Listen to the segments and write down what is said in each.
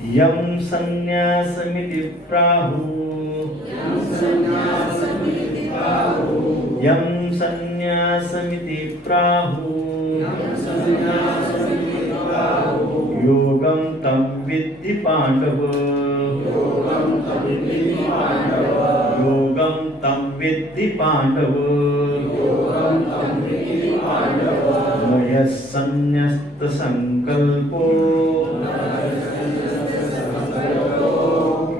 यं संन्यासमिति प्राहुः यं संन्यासमिति प्राहुः योगं तं विद्धि पाण्डव योगं तं विद्धि पाण्डव मयः सन्न्यस्तसङ्कल्पो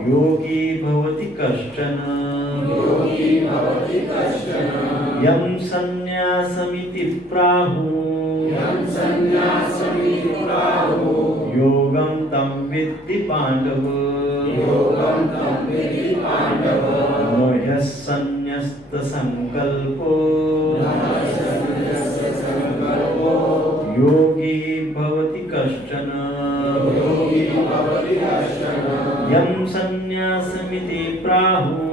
योगी भवति कश्चन यं संन्यासमिति प्राहुः योगं तं विद्धि पाण्डव मयः सन्न्यस्तसङ्कल्पो योगी भवति कश्चन यं संन्यासमिति प्राहुः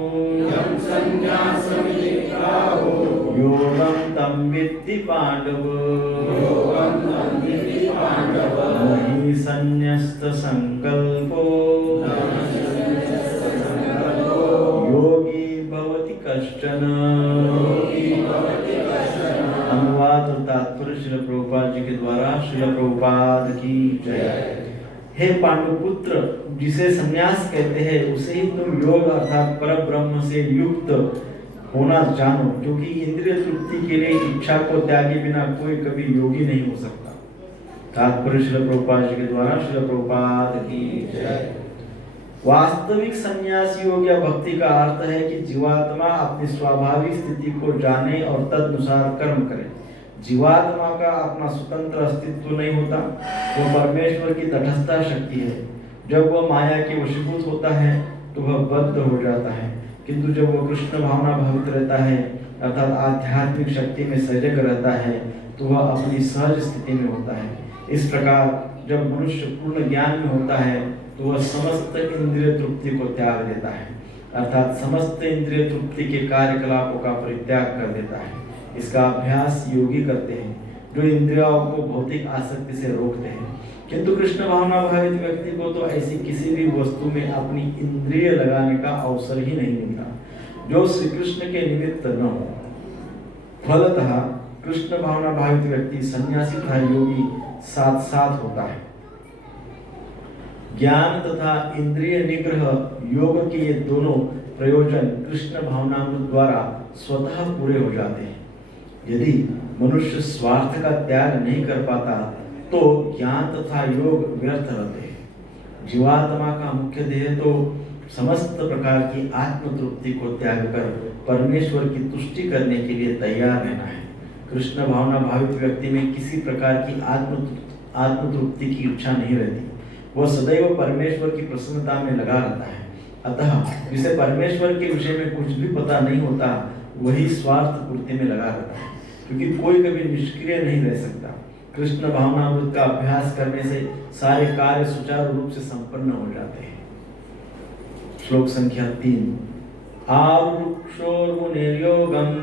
योगं तं विद्धि पाण्डव मयि सन्न्यस्तसङ्कल्पो योगी भवति कश्चन। अनुवाद और तात्पर्य श्रील प्रभुपाद जी के द्वारा। श्रील प्रभुपाद की जय। हे पांडुपुत्र, जिसे संन्यास कहते हैं उसे ही तुम योग अर्थात परब्रह्म से युक्त होना जानो, क्योंकि इंद्रिय तृप्ति के लिए इच्छा को त्यागे बिना कोई कभी योगी नहीं हो सकता। तात्पर्य श्रील प्रभुपाद जी के द्वारा। श्रील प्रभुपाद की जय। वास्तविक संन्यास योग या भक्ति का अर्थ है कि जीवात्मा अपनी स्वाभाविक स्थिति को जाने और तदनुसार कर्म करे। जीवात्मा का अपना स्वतंत्र अस्तित्व नहीं होता, वो परमेश्वर की तटस्थ शक्ति है। जब वह माया के वशीभूत होता है तो वह बद्ध हो जाता है, किंतु जब वह कृष्ण भावना भावित रहता है अर्थात आध्यात्मिक शक्ति में सजग रहता है तो वह अपनी सहज स्थिति में होता है। इस प्रकार जब मनुष्य पूर्ण ज्ञान में होता है तो वह समस्त इंद्रिय तृप्ति को त्याग देता है, अर्थात समस्त इंद्रिय तृप्ति के कार्यकलापों का परित्याग कर देता है। इसका अभ्यास योगी करते हैं जो इंद्रियों को भौतिक आसक्ति से रोकते हैं। किंतु कृष्ण भावना भावित व्यक्ति को तो ऐसी किसी भी वस्तु में अपनी इंद्रिय लगाने का अवसर ही नहीं मिलता जो श्री कृष्ण के निमित्त न हो। फलतः कृष्ण भावना भावित व्यक्ति सन्यासी तथा योगी साथ साथ होता है। ज्ञान तथा इंद्रिय निग्रह योग के ये दोनों प्रयोजन कृष्ण भावनामृत द्वारा स्वतः पूरे हो जाते हैं। यदि मनुष्य स्वार्थ का त्याग नहीं कर पाता तो ज्ञान तथा योग व्यर्थ रहते हैं। जीवात्मा का मुख्य ध्येय तो समस्त प्रकार की आत्म तृप्ति को त्याग कर परमेश्वर की तुष्टि करने के लिए तैयार रहना है। कृष्ण भावना भावित व्यक्ति में किसी प्रकार की आत्म तृप्ति की इच्छा नहीं रहती। वह सदैव परमेश्वर की प्रसन्नता में लगा रहता है। अतः जिसे परमेश्वर के विषय में कुछ भी पता नहीं होता वही स्वार्थ पूर्ति में लगा रहता है, क्योंकि कोई कभी निष्क्रिय नहीं रह सकता। कृष्ण भावनामृत का अभ्यास करने से सारे कार्य सुचारू रूप से संपन्न हो जाते हैं। श्लोक संख्या 3। आरुक्षोर्मुनिर्योगं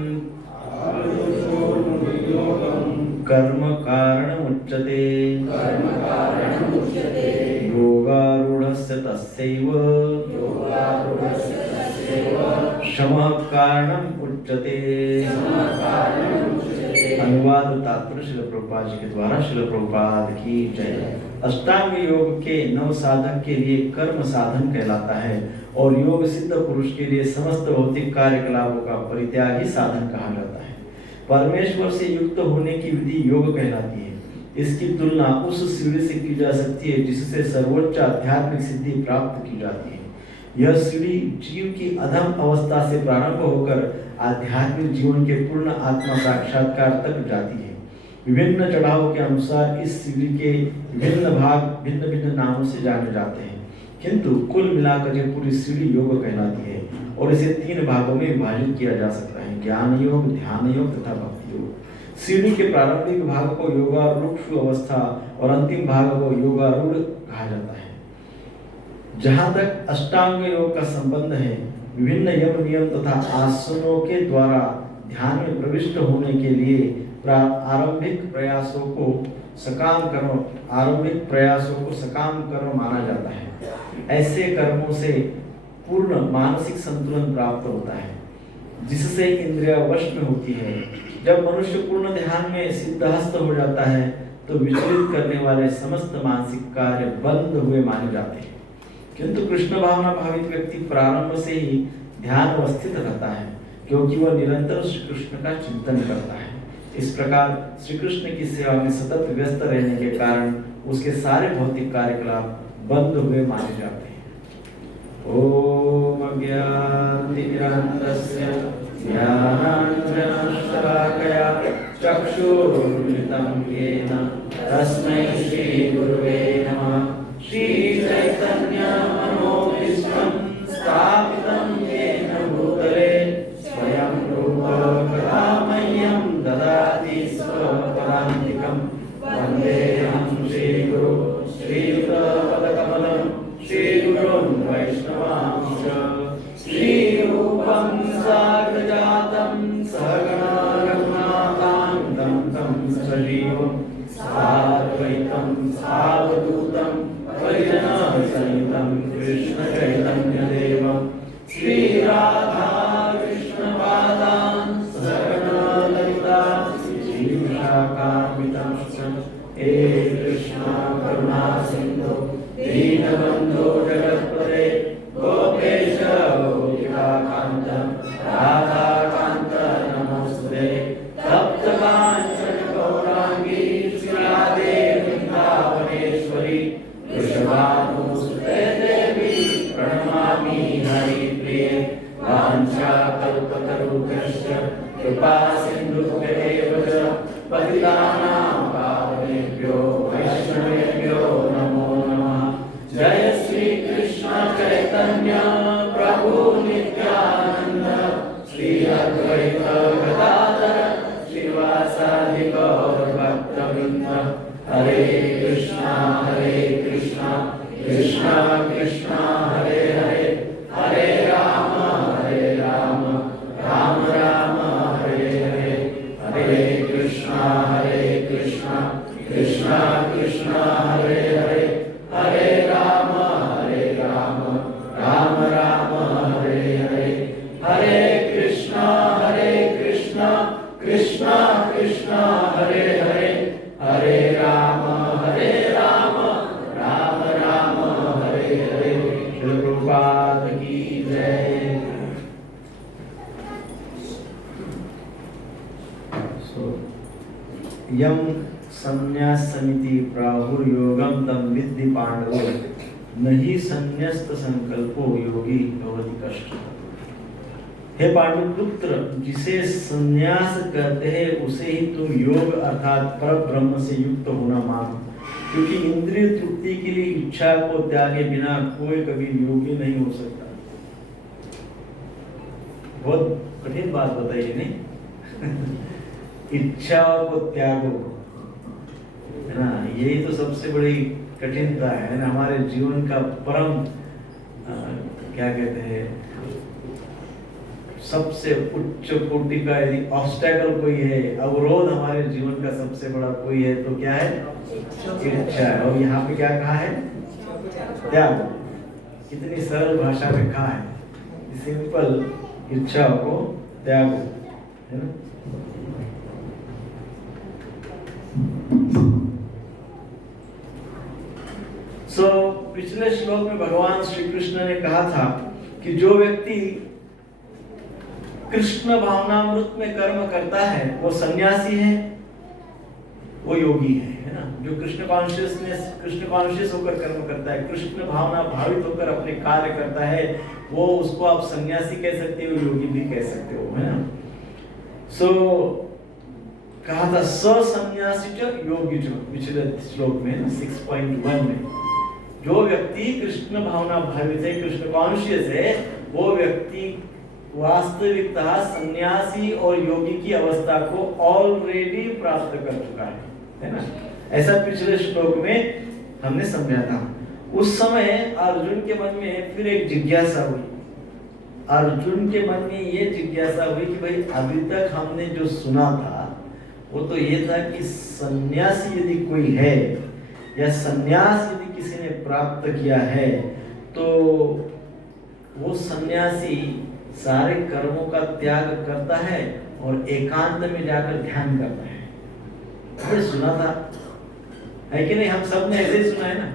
कर्म कारणमुच्यते योगारूढस्य तस्यैव शमः कारणम् उच्यते। अनुवाद तात्पर्य श्रील प्रभुपाद जी के द्वारा। श्रील प्रभुपाद की जय। अष्टांग योग के नव साधक के लिए कर्म साधन कहलाता है और योग सिद्ध पुरुष के लिए समस्त भौतिक कार्यकलापों का परित्याग ही साधन कहा जाता है। परमेश्वर से युक्त होने की विधि योग कहलाती है। इसकी तुलना उस सीढ़ी से की जा सकती है जिससे सर्वोच्च आध्यात्मिक सिद्धि प्राप्त की जाती है। यह सीढ़ी जीव की अधम अवस्था से प्रारंभ होकर आध्यात्मिक जीवन के पूर्ण आत्मा साक्षात्कार तक जाती है। विभिन्न चढ़ावों के अनुसार इस सीढ़ी के विभिन्न भाग भिन्न भिन्न नामों से जाने जाते हैं, किंतु कुल मिलाकर यह पूरी सीढ़ी योग कहलाती है और इसे 3 भागों में विभाजित किया जा सकता है: ज्ञान योग, ध्यान योग तथा भक्ति योग। सीढ़ी के प्रारंभिक भाग को योगारूढ़ अवस्था और अंतिम भाग को योगारूढ़ कहा जाता है। जहाँ तक अष्टांग योग का संबंध है, विभिन्न यम नियम तथा आसनों के द्वारा ध्यान में प्रविष्ट होने के लिए आरंभिक प्रयासों को सकाम कर्म, आरंभिक प्रयासों को सकाम कर्म माना जाता है। ऐसे कर्मों से पूर्ण मानसिक संतुलन प्राप्त होता है, जिससे इंद्रिया वश में होती है। जब मनुष्य पूर्ण ध्यान में सिद्धहस्त हो जाता है तो विचलित करने वाले समस्त मानसिक कार्य बंद हुए माने जाते हैं। किंतु कृष्ण भावना भावित व्यक्ति प्रारंभ से ही ध्यान अवस्थित रहता है, क्योंकि वह निरंतर श्री कृष्ण का चिंतन करता है। इस प्रकार श्री कृष्ण की सेवा में सतत व्यस्त रहने के कारण उसके सारे भौतिक कार्यकलाप बंद हुए माने जाते हैं। ओम अज्ञानतिमिरान्धस्य ज्ञानाञ्जनशलाकया चक्षुरुन्मिलितं येन तस्मै श्रीगुरुवे नमः। श्रीचैतन्य मनोभीष्टं स्थापितं येन भूतले स्वयं रूप कदा मह्यं ददाति स्वपदान्तिकं। वन्देऽहं श्रीगुरु श्रीयुतपदकमलं श्रीगुरुं वैष्णवांश्च। श्रीरूपं साग्रजातं सहगणा रघुनाथान्वितं तं सजीवं साद्वैतं सावधूतं परिजनसहितं कृष्णचैतन्यदेवं श्रीराधा कृष्णपादान् सहगणा ललिता श्रीविशाखान्वितांश्च। हे कृष्ण करुणा सिन्धो दीनबन्धो जगत्पते गोपेश गोपिकान्त राधाकान्त नमोस्तुते। तप्तकाञ्चन गौराङ्गी श्रीराधे वृन्दावनेश्वरी वृषभानुसुते देवी प्रणमामि हरिप्रिये। वाञ्छाकल्पतरुभ्यश्च कृपा सिन्धुभ्येव च पतितानां पावनेभ्यो वैष्णवेभ्यो नमो नमः। जय श्री कृष्ण चैतन्य प्रभु नित्यानंद श्री अद्वैत गदाधर श्रीवासादि गौर भक्तवृंद। हरे कृष्णा कृष्णा कृष्णा हरे हरे, हरे राम राम राम हरे हरे। हरे कृष्णा कृष्णा कृष्णा हरे हरे, हरे राम राम हरे हरे। हरे कृष्णा कृष्णा कृष्णा हरे हरे, हरे राम राम हरे हरे। श्री प्रभुपाद की जय। यम संन्यास समिति प्राहुर्योगम तम विद्धि पांडवो नहीं संन्यस्त संकल्पो योगी भवति कष्ट। हे पांडुपुत्र, जिसे संन्यास कहते हैं उसे ही तुम योग अर्थात पर ब्रह्म से युक्त होना मानो, क्योंकि इंद्रिय तृप्ति के लिए इच्छा को त्यागे बिना कोई कभी योगी नहीं हो सकता। बहुत कठिन बात बताइए नहीं? इच्छा को त्यागो, है ना? यही तो सबसे बड़ी कठिनता है ना हमारे जीवन का परम क्या कहते हैं, सबसे उच्च कोटि का यदि ऑब्स्टेकल कोई है, अवरोध हमारे जीवन का सबसे बड़ा कोई है तो क्या है? इच्छा है। और यहाँ पे क्या कहा है? त्याग। कितनी सरल भाषा में कहा है, सिंपल, इच्छा को त्यागो, है ना? पिछले श्लोक में भगवान श्री कृष्ण ने कहा था कि जो व्यक्ति कृष्ण भावनामृत में कर्म करता है वो सन्यासी है, वो योगी है ना? जो कृष्ण कॉन्शियस होकर कर्म करता है, कृष्ण भावना भावित होकर अपने कार्य करता है, वो उसको आप सन्यासी कह सकते हो, योगी भी कह सकते हो, है ना? कहा था सन्यासी च योगी च, पिछले श्लोक में 6.1 में। जो व्यक्ति कृष्ण भावना भावित है, कृष्ण कॉन्शियस है, वो व्यक्ति वास्तविकतः सन्यासी और योगी की अवस्था को ऑलरेडी प्राप्त कर चुका है ना? ऐसा पिछले श्लोक में हमने समझा था। उस समय अर्जुन के मन में फिर एक जिज्ञासा हुई। अर्जुन के मन में ये जिज्ञासा हुई कि भाई अभी तक हमने जो सुना था वो तो ये था कि सन्यासी यदि कोई है या सन्यास यदि किसी ने प्राप्त किया है तो वो सन्यासी सारे कर्मों का त्याग करता है और एकांत में जाकर ध्यान करता है। ये सुना था है कि नहीं? हम सब ने ऐसे ही सुना है ना।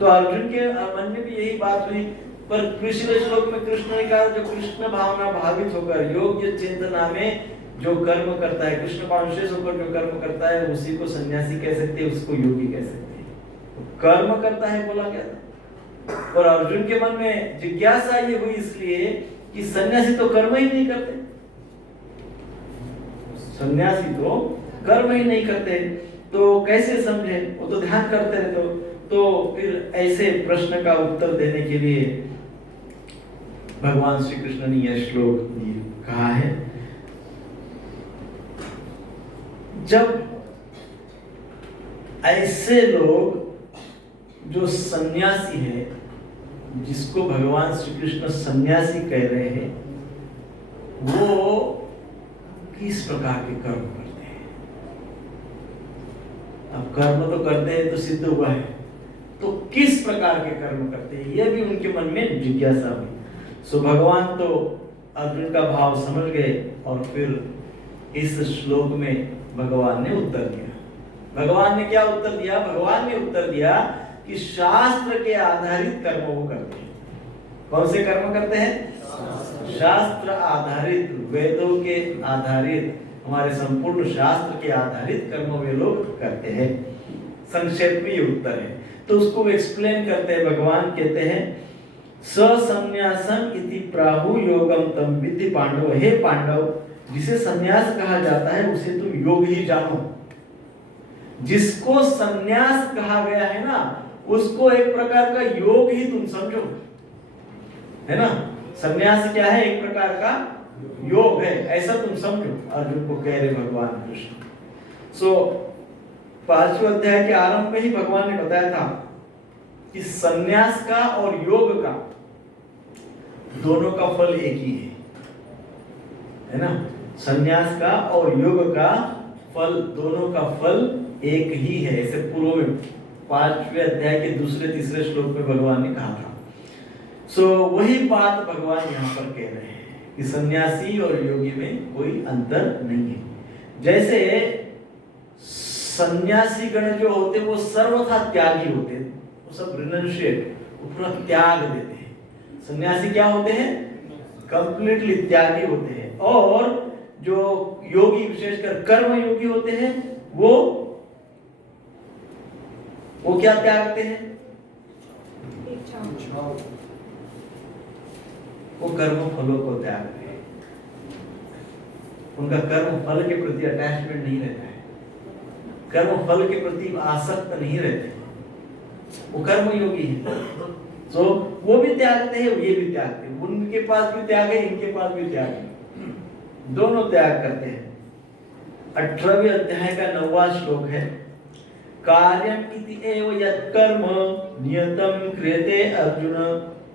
तो अर्जुन के मन में भी यही बात हुई, पर पिछले श्लोक में कृष्ण ने कहा जो कृष्ण भावना भावित होकर योग्य चेतना में जो कर्म करता है, कृष्ण कॉन्शियस होकर जो कर्म करता है उसी को सन्यासी कह सकते हैं, उसको योगी कह सकते हैं। कर्म करता है बोला क्या था? और अर्जुन के मन में जिज्ञासा ये हुई इसलिए कि सन्यासी तो कर्म ही नहीं करते, सन्यासी तो कर्म ही नहीं करते तो कैसे समझे? वो तो ध्यान करते रहते। तो फिर ऐसे प्रश्न का उत्तर देने के लिए भगवान श्री कृष्ण ने यह श्लोक कहा है। जब ऐसे लोग जो सन्यासी है, जिसको भगवान श्री कृष्ण सन्यासी कह रहे हैं, वो किस प्रकार के कर्म करते हैं? अब कर्म तो करते हैं तो सिद्ध हुआ है, तो किस प्रकार के कर्म करते हैं यह भी उनके मन में जिज्ञासा हुई। सो भगवान तो अर्जुन का भाव समझ गए और फिर इस श्लोक में भगवान ने उत्तर दिया। भगवान ने क्या उत्तर दिया? भगवान ने उत्तर दिया कि शास्त्र के आधारित कर्म वो करते हैं। कौन से कर्म करते हैं? शास्त्र आधारित, वेदों के आधारित, हमारे संपूर्ण शास्त्र के आधारित कर्म वे लोग करते हैं। संक्षेप में ये उत्तर है। तो उसको एक्सप्लेन करते हैं। भगवान कहते हैं सन्यासम इति प्राहु योगम तम विद्धि पांडव। हे पांडव, जिसे सन्यास कहा जाता है उसे तुम योग ही जानो। जिसको सन्यास कहा गया है ना, उसको एक प्रकार का योग ही तुम समझो, है ना। सन्यास क्या है? एक प्रकार का योग है, ऐसा तुम समझो। अर्जुन को कह रहे भगवान कृष्ण। सो 5वें अध्याय के आरंभ में ही भगवान ने बताया था कि सन्यास का और योग का दोनों का फल एक ही है ना। सन्यास का और योग का फल, दोनों का फल एक ही है। ऐसे पूर्व में 5वें अध्याय के दूसरे तीसरे श्लोक में भगवान ने कहा था। सो वही बात भगवान यहाँ पर कह रहे हैं कि सन्यासी और योगी में कोई अंतर नहीं है। जैसे सन्यासी गण जो होते वो सर्वथा त्यागी होते हैं, वो सब रिनंशिएट, पूरा त्याग देते हैं। सन्यासी क्या होते हैं? कंप्लीटली त्यागी होते हैं। और जो योगी, विशेषकर कर्म योगी होते हैं, वो क्या त्यागते हैं? वो कर्म फलों को त्यागते हैं। उनका कर्म फल के प्रति अटैचमेंट नहीं रहता है, कर्म फल के प्रति आसक्त नहीं रहते, वो कर्म योगी है। तो वो भी त्यागते हैं, ये भी त्यागते हैं। उनके पास भी त्याग है, इनके पास भी त्याग है, दोनों त्याग करते हैं। 18वें अध्याय का 9वां श्लोक है कार्यम इति एव यत्कर्म नियतम क्रियते अर्जुन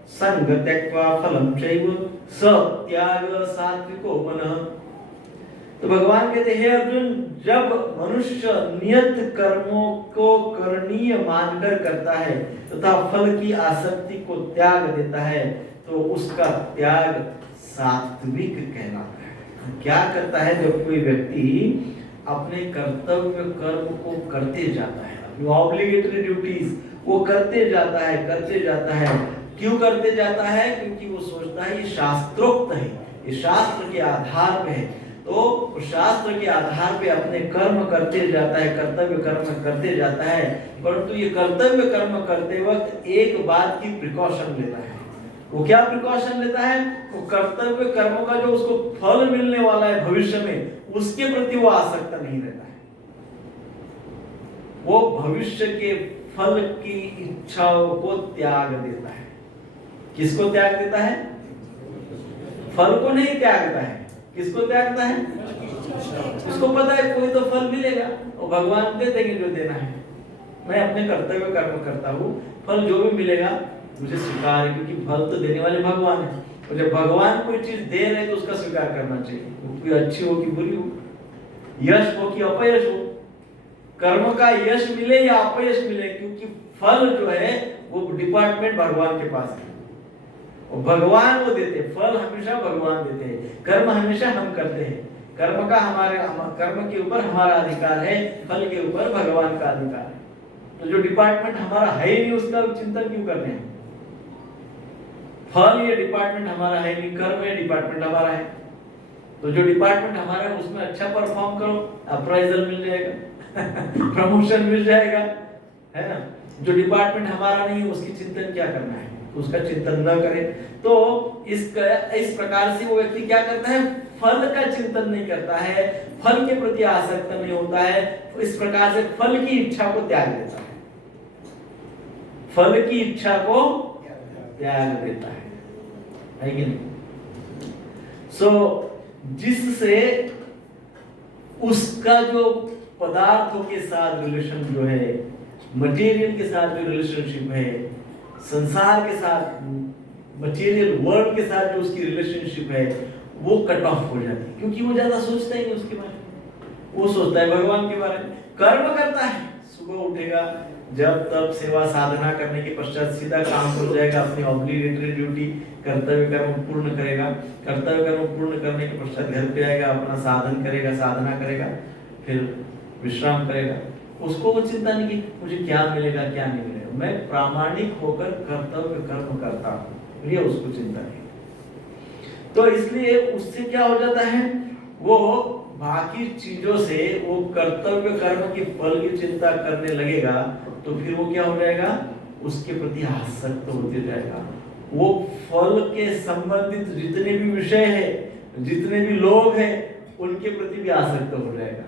संग त्यक्त्वा फलं चैव स त्याग सात्विको मनः। तो भगवान कहते हैं, हे अर्जुन, जब मनुष्य नियत कर्मों को करणीय मानकर करता है तथा फल की आसक्ति को त्याग देता है तो उसका त्याग सात्विक कहलाता है। क्या करता है? जब कोई व्यक्ति अपने कर्तव्य कर्म को करते जाता है, अपनी ऑब्लिगेटरी ड्यूटीज वो करते जाता है। क्यों करते जाता है? क्योंकि वो सोचता है ये शास्त्रोक्त है, ये शास्त्र के आधार पे है। तो शास्त्र के आधार पे अपने कर्म करते जाता है, कर्तव्य कर्म करते जाता है। परंतु ये कर्तव्य कर्म करते वक्त एक बात की प्रिकॉशन लेता है। वो क्या प्रिकॉशन लेता है? वो कर्तव्य कर्मों का जो उसको फल मिलने वाला है भविष्य में, उसके प्रति वो आसक्त नहीं रहता है। वो भविष्य के फल की इच्छाओं को त्याग देता है। किसको त्याग देता है? फल को नहीं त्यागता है। किसको त्यागता है? उसको पता है कोई तो फल मिलेगा और भगवान दे देंगे जो देना है। मैं अपने कर्तव्य कर्म करता हूँ, फल जो भी मिलेगा मुझे स्वीकार है, क्योंकि फल तो देने वाले भगवान है। और जब भगवान कोई चीज दे रहे तो उसका स्वीकार करना चाहिए, वो कोई अच्छी हो कि बुरी हो। यश हो कि अपयश हो, कर्म का यश मिले या अपयश मिले, क्योंकि फल जो है वो डिपार्टमेंट भगवान के पास है, और भगवान वो देते, फल हमेशा भगवान देते हैं, कर्म हमेशा हम करते हैं। कर्म का कर्म के ऊपर हमारा अधिकार है, फल के ऊपर भगवान का अधिकार है। तो जो डिपार्टमेंट हमारा है नहीं उसका चिंतन क्यों करते हैं? फल ये डिपार्टमेंट हमारा है नहीं, कर्म ये डिपार्टमेंट हमारा है। तो जो डिपार्टमेंट हमारा है उसमें अच्छा परफॉर्म करो, अप्राइजल मिल जाएगा प्रमोशन मिल जाएगा, है ना। जो डिपार्टमेंट हमारा नहीं है उसकी चिंतन क्या करना है, उसका चिंतन न करें। तो इस प्रकार से वो व्यक्ति क्या करता है, फल का चिंतन नहीं करता है, फल के प्रति आसक्त नहीं होता है, तो इस प्रकार से फल की इच्छा को त्याग देता है, फल की इच्छा को त्याग देता है कि नहीं। सो जिससे उसका जो पदार्थों के साथ रिलेशन जो है, मटेरियल के साथ जो रिलेशनशिप है, संसार के साथ, मटेरियल वर्ल्ड के साथ जो उसकी रिलेशनशिप है, वो कट ऑफ हो जाती है, क्योंकि वो ज्यादा सोचता ही नहीं उसके बारे में, वो सोचता है भगवान के बारे में। कर्म करता है, सुबह उठेगा, जब तब सेवा साधना करने के पश्चात सीधा काम हो जाएगा, अपनी ऑब्लिगेटरी ड्यूटी कर्तव्य कर्म पूर्ण करेगा, कर्तव्य कर्म पूर्ण करने के पश्चात घर पे आएगा, अपना साधन करेगा, साधना करेगा, फिर विश्राम करेगा। उसको वो चिंता नहीं कि मुझे क्या मिलेगा क्या नहीं मिलेगा, मैं प्रामाणिक होकर कर्तव्य कर्म करता हूँ, ये उसको चिंता नहीं। तो इसलिए उससे क्या हो जाता है, वो बाकी चीजों से वो कर्तव्य कर्म की फल की चिंता करने लगेगा, तो फिर वो क्या हो जाएगा, उसके प्रति आसक्त होते जाएगा। वो फल के संबंधित जितने भी विषय है, जितने भी लोग हैं, उनके प्रति भी आसक्त हो जाएगा,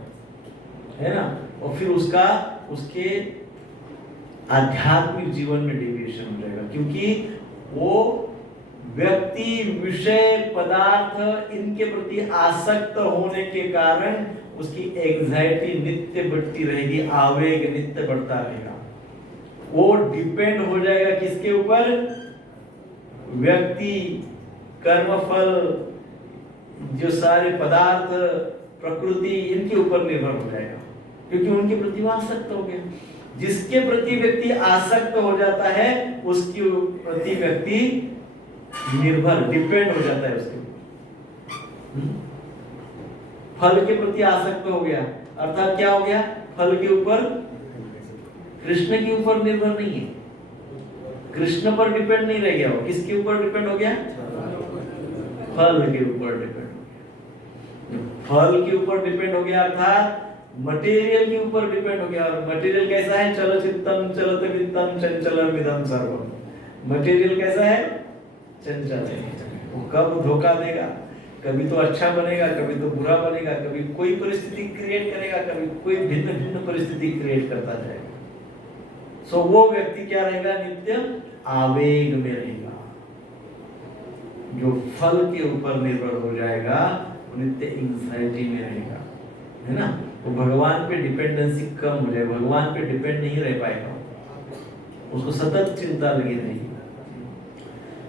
है ना। और फिर उसके आध्यात्मिक जीवन में डेविएशन हो जाएगा, क्योंकि वो व्यक्ति, विषय, पदार्थ, इनके प्रति आसक्त होने के कारण उसकी एंजाइटी नित्य बढ़ती रहेगी, आवेग नित्य बढ़ता रहेगा। वो डिपेंड हो जाएगा किसके ऊपर, व्यक्ति, कर्मफल, जो सारे पदार्थ, प्रकृति, इनके ऊपर निर्भर हो जाएगा, क्योंकि उनके प्रति आसक्त हो गए। जिसके प्रति व्यक्ति आसक्त हो जाता है, उसके प्रति व्यक्ति निर्भर, डिपेंड हो जाता है उसके ऊपर। फल के प्रति आसक्त हो गया, अर्थात क्या हो गया, फल के ऊपर, कृष्ण के ऊपर निर्भर नहीं है, कृष्ण पर डिपेंड नहीं रह गया, वो किसके ऊपर डिपेंड हो गया, फल के ऊपर डिपेंड हो गया। फल के ऊपर डिपेंड हो गया अर्थात मटेरियल के ऊपर डिपेंड हो गया। और मटेरियल कैसा है, चलचित्तम चलत वित्तम चंचलम इदं सर्वम। मटेरियल कैसा है, चंचल है, वो कब धोखा देगा, कभी तो अच्छा बनेगा, कभी तो बुरा बनेगा, कभी कोई परिस्थिति क्रिएट करेगा, कभी कोई भिन्न भिन्न परिस्थिति क्रिएट करता जाएगा। सो वो व्यक्ति क्या रहेगा, नित्य आवेग में रहेगा। जो फल के ऊपर निर्भर हो जाएगा वो नित्य एंजाइटी में रहेगा, है ना। वो भगवान पे डिपेंडेंसी कम हो जाए, भगवान पे डिपेंड नहीं रह पाएगा, उसको सतत चिंता लगी रहेगी।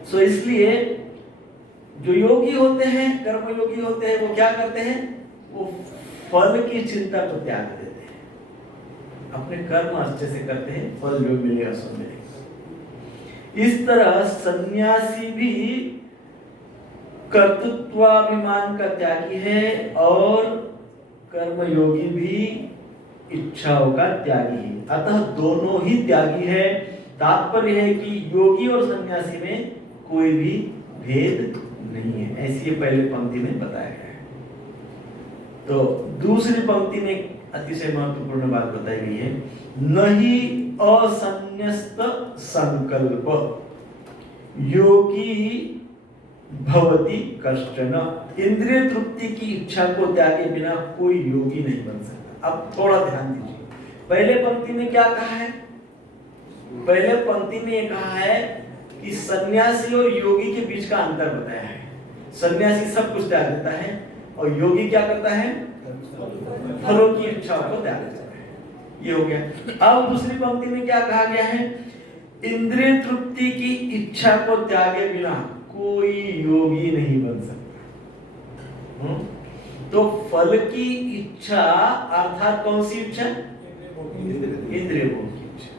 सो इसलिए जो योगी होते हैं, कर्म योगी होते हैं, वो क्या करते हैं, वो फल की चिंता को त्याग देते हैं, अपने कर्म अच्छे से करते हैं, फल जो मिलेगा सो मिलेगा। इस तरह सन्यासी भी कर्तृत्वाभिमान का त्यागी है और कर्मयोगी भी इच्छाओं का त्यागी है, अतः दोनों ही त्यागी है। तात्पर्य है कि योगी और सन्यासी में कोई भी भेद नहीं है, ऐसी पहले पंक्ति में बताया गया है। तो दूसरी पंक्ति में अतिशय महत्वपूर्ण बात बताई गई है, नहीं असन्यस्त संकल्प योगी भवति कश्चन। इंद्रिय तृप्ति की इच्छा को त्यागे बिना कोई योगी नहीं बन सकता। अब थोड़ा ध्यान दीजिए, पहले पंक्ति में क्या कहा है, पहले पंक्ति में ये कहा है कि सन्यासी और योगी के बीच का अंतर बताया है। सन्यासी सब कुछ त्याग देता है और योगी क्या करता है, फलों की इच्छाओं को त्याग देता है। ये हो गया। अब दूसरी पंक्ति में क्या कहा गया है, इंद्रिय तृप्ति की इच्छा को त्यागे बिना कोई योगी नहीं बन सकता। तो फल की इच्छा अर्थात कौन सी इच्छा? इंद्रिय भोग की इच्छा।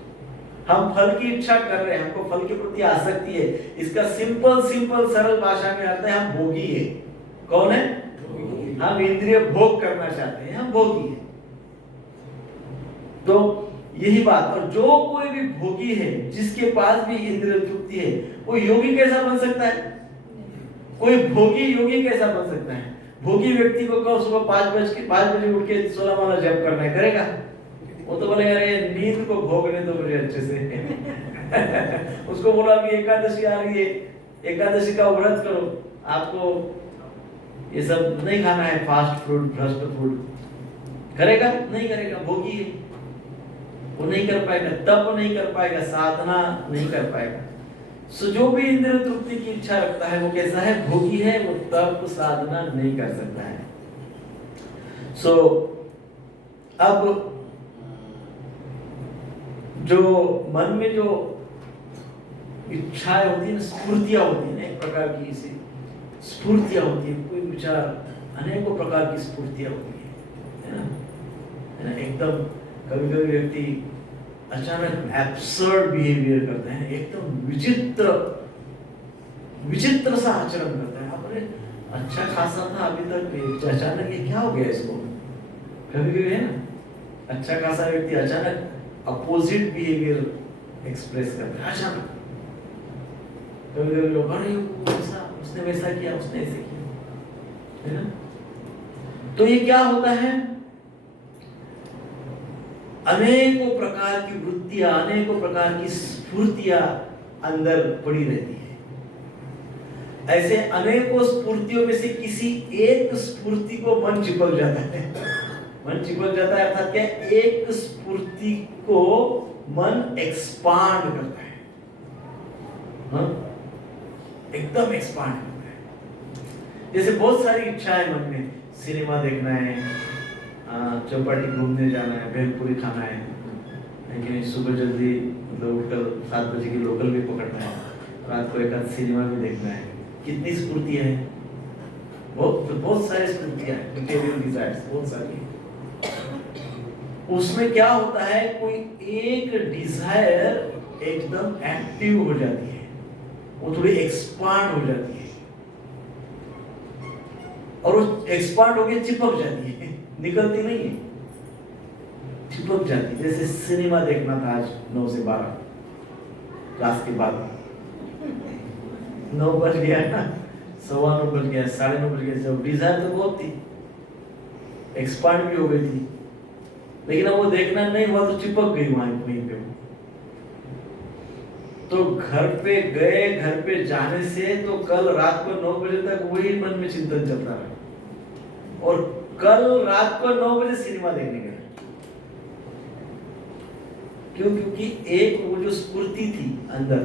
हम फल की इच्छा कर रहे हैं, हमको फल के प्रति आसक्ति है। इसका सिंपल सरल भाषा में अर्थ है हम भोगी है। कौन है? हम इंद्रिय भोग करना चाहते हैं, हम भोगी है। तो यही बात। और जो कोई भी भोगी है, जिसके पास भी इंद्रिय तृप्ति है, वो योगी कैसा बन सकता है? कोई भोगी योगी कैसा बन सकता है? भोगी व्यक्ति को कहो सुबह 5 बजे उठ के 16 माला जप करना है, करेगा? वो तो बोलेगा अरे नींद को भोगने दो मुझे अच्छे से। उसको बोला अभी एकादशी आ रही है, एकादशी का व्रत करो, आपको ये सब नहीं खाना है, फास्ट फूड भ्रष्ट फूड। करेगा? नहीं करेगा, भोगी है। वो नहीं कर पाएगा, तप नहीं कर पाएगा, साधना नहीं कर पाएगा। सो जो भी इंद्रिय तृप्ति की इच्छा रखता है वो कैसा है? भोगी है। वो तप साधना नहीं कर सकता है। सो अब जो मन में जो इच्छाएं होती है, स्फूर्तियां होती है, एक प्रकार की इसी स्फूर्तियां होती है। कोई विचार, अनेकों प्रकार की स्फूर्तियां होती है ना? एकदम कभी व्यक्ति अचानक एब्सर्ड बिहेवियर करते हैं, एकदम विचित्र सा आचरण करते हैं। आपने अच्छा खासा था अभी तक, अचानक ये क्या हो गया इसको? कभी है ना, अच्छा खासा व्यक्ति अचानक अपोजिट बिहेवियर एक्सप्रेस करता है अचानक। कभी लोग अरे उसने वैसा किया, उसने ऐसे किया, है ना? तो ये क्या होता है? अनेकों प्रकार की वृत्तियां, अनेकों प्रकार की स्फूर्तियां अंदर पड़ी रहती है। ऐसे अनेकों स्फूर्तियों में से किसी एक स्फूर्ति को मन चिपक जाता है। मन चिपक जाता है अर्थात क्या? एक स्फूर्ति को मन एक्सपांड करता है, एकदम एक्सपांड करता है। जैसे बहुत सारी इच्छाएं मन में, सिनेमा देखना है, चौपाटी घूमने जाना है, भेलपुरी खाना है, लेकिन सुबह जल्दी मतलब उठकर 7 बजे की लोकल भी पकड़ना है, रात को एक आध सिनेमा भी देखना है। कितनी स्फूर्तियां हैं? बहुत सारी स्फूर्तियां हैं, मटेरियल डिजायर्स बहुत सारी। उसमें क्या होता है? कोई एक डिजायर एकदम एक्टिव हो जाती है, वो थोड़ी एक्सपांड हो जाती है, और वो एक्सपांड होके चिपक जाती है, निकलती नहीं है, चिपक जाती है। जैसे सिनेमा देखना था आज 9 से 12 क्लास के बाद, 9 बज गया ना, 9:15 बज गया, 9:30 बज गया। जब डिजायर तो बहुत थी, एक्सपांड भी हो गई थी, लेकिन अब वो देखना नहीं हुआ तो चिपक गई वहीं पे। तो घर पे गए, घर पे जाने से तो कल रात को 9 बजे तक वही मन में चिंतन चलता रहा, और कल रात को 9 बजे सिनेमा देखने गए। क्यों? क्योंकि एक वो जो स्फूर्ति थी अंदर,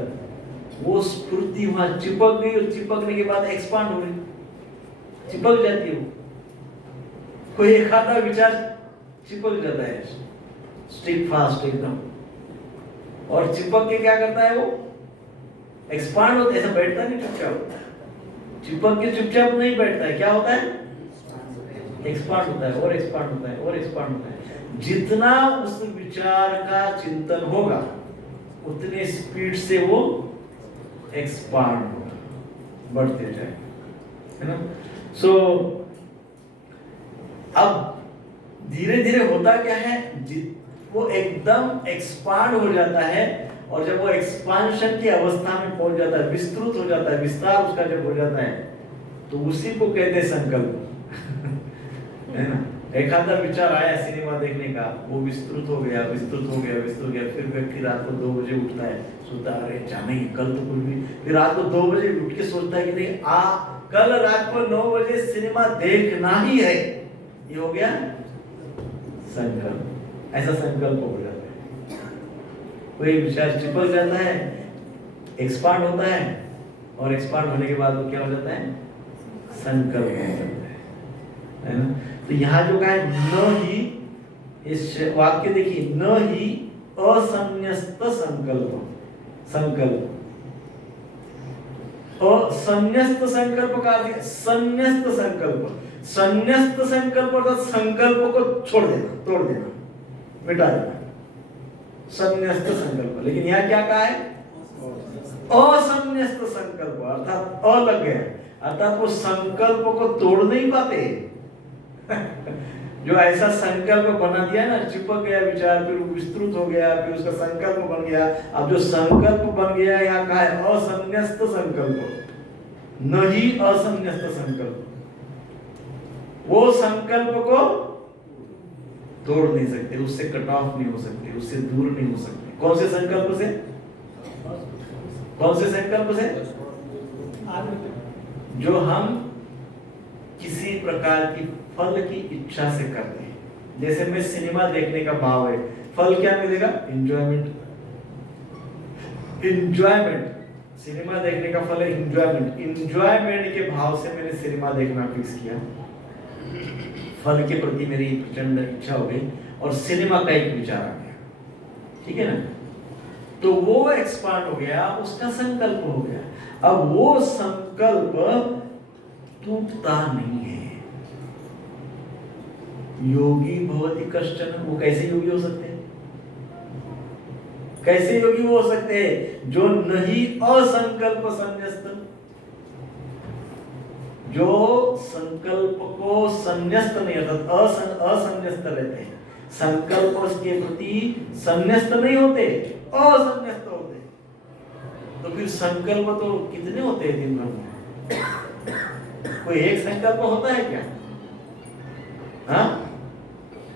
वो स्फूर्ति वहां चिपक गई, और चिपकने के बाद एक्सपांड हो गई, चिपक जाती है। कोई एक आधा विचार चिपक जाता है, स्टिक फास्ट एकदम, और चिपक के क्या करता है? वो एक्सपांड होता है, ऐसा बैठता नहीं चुपचाप। चिपक के चुपचाप नहीं बैठता है, क्या होता है? एक्सपांड होता है, और एक्सपांड होता है, और एक्सपांड होता है। जितना उस विचार का चिंतन होगा, उतने स्पीड से वो एक्सपांड होगा, बढ़ते जाए, है ना? सो अब धीरे धीरे होता क्या है? वो एकदम एक्सपांड हो जाता है, और जब वो एक्सपांशन की अवस्था में पहुंच जाता है, विस्तृत हो जाता है, विस्तार उसका जब हो जाता है, तो उसी को कहते हैं संकल्प। है ना? एक आधा विचार आया सिनेमा देखने का, वो विस्तृत हो गया, फिर व्यक्ति रात को 2 बजे उठता है, सोचता है अरे जाना ही कल तो कुछ भी, फिर रात को 2 बजे उठ के सोचता है कि नहीं कल रात को 9 बजे सिनेमा देखना ही है। ये हो गया संकल्प। ऐसा संकल्प हो जाता है। कोई विचार चिपक जाता है, एक्सपांड होता है, और एक्सपांड होने के बाद वो क्या हो जाता है? संकल्प हो जाता है ना? तो यहाँ जो कहा है न ही, इस वाक्य देखिए, न ही असंन्यस्त संकल्प, और संन्यस्त संकल्प का अर्थ संन्यस्त संकल्प। संन्यस्त संकल्प अर्थात संकल्प को छोड़ देना, तोड़ देना, मिटा देना, संन्यस्त संकल्प। लेकिन यहाँ क्या कहा है? असंन्यस्त संकल्प, अर्थात अ लग गया, अर्थात वो संकल्प को तोड़ नहीं पाते। जो ऐसा संकल्प बना दिया ना, चिपक गया विचार, फिर विस्तृत हो गया, फिर उसका संकल्प बन गया। अब जो संकल्प बन गया यहाँ कहा है असंन्यस्त संकल्प, नहीं असंन्यस्त संकल्प। वो संकल्प को तोड़ नहीं सकते, उससे कट ऑफ नहीं हो सकते, उससे दूर नहीं हो सकते। कौन से संकल्प से? कौन से संकल्प से? जो हम किसी प्रकार की फल की इच्छा से करते हैं। जैसे मैं सिनेमा देखने का भाव है, फल क्या मिलेगा? एंजॉयमेंट। एंजॉयमेंट, सिनेमा देखने का फल है एंजॉयमेंट। एंजॉयमेंट के भाव से मैंने सिनेमा देखना फिक्स किया, फल के प्रति मेरी प्रचंड इच्छा हो गई और सिनेमा का एक विचार आ गया, ठीक है ना? तो वो एक्सपांड हो गया, उसका संकल्प हो गया। अब वो संकल्प टूटता नहीं है। योगी भवति कश्चन, वो कैसे योगी हो सकते हैं? कैसे योगी हो सकते हैं? जो नहीं असंकल्प संन्यस्त, जो संकल्प को संन्यस्त नहीं, अर्थात असंन्यस्त रहते हैं, संकल्प के प्रति संन्यस्त नहीं होते, असंन्यस्त होते। तो फिर संकल्प तो कितने होते हैं दिन भर में? कोई एक संकल्प होता है क्या? हाँ,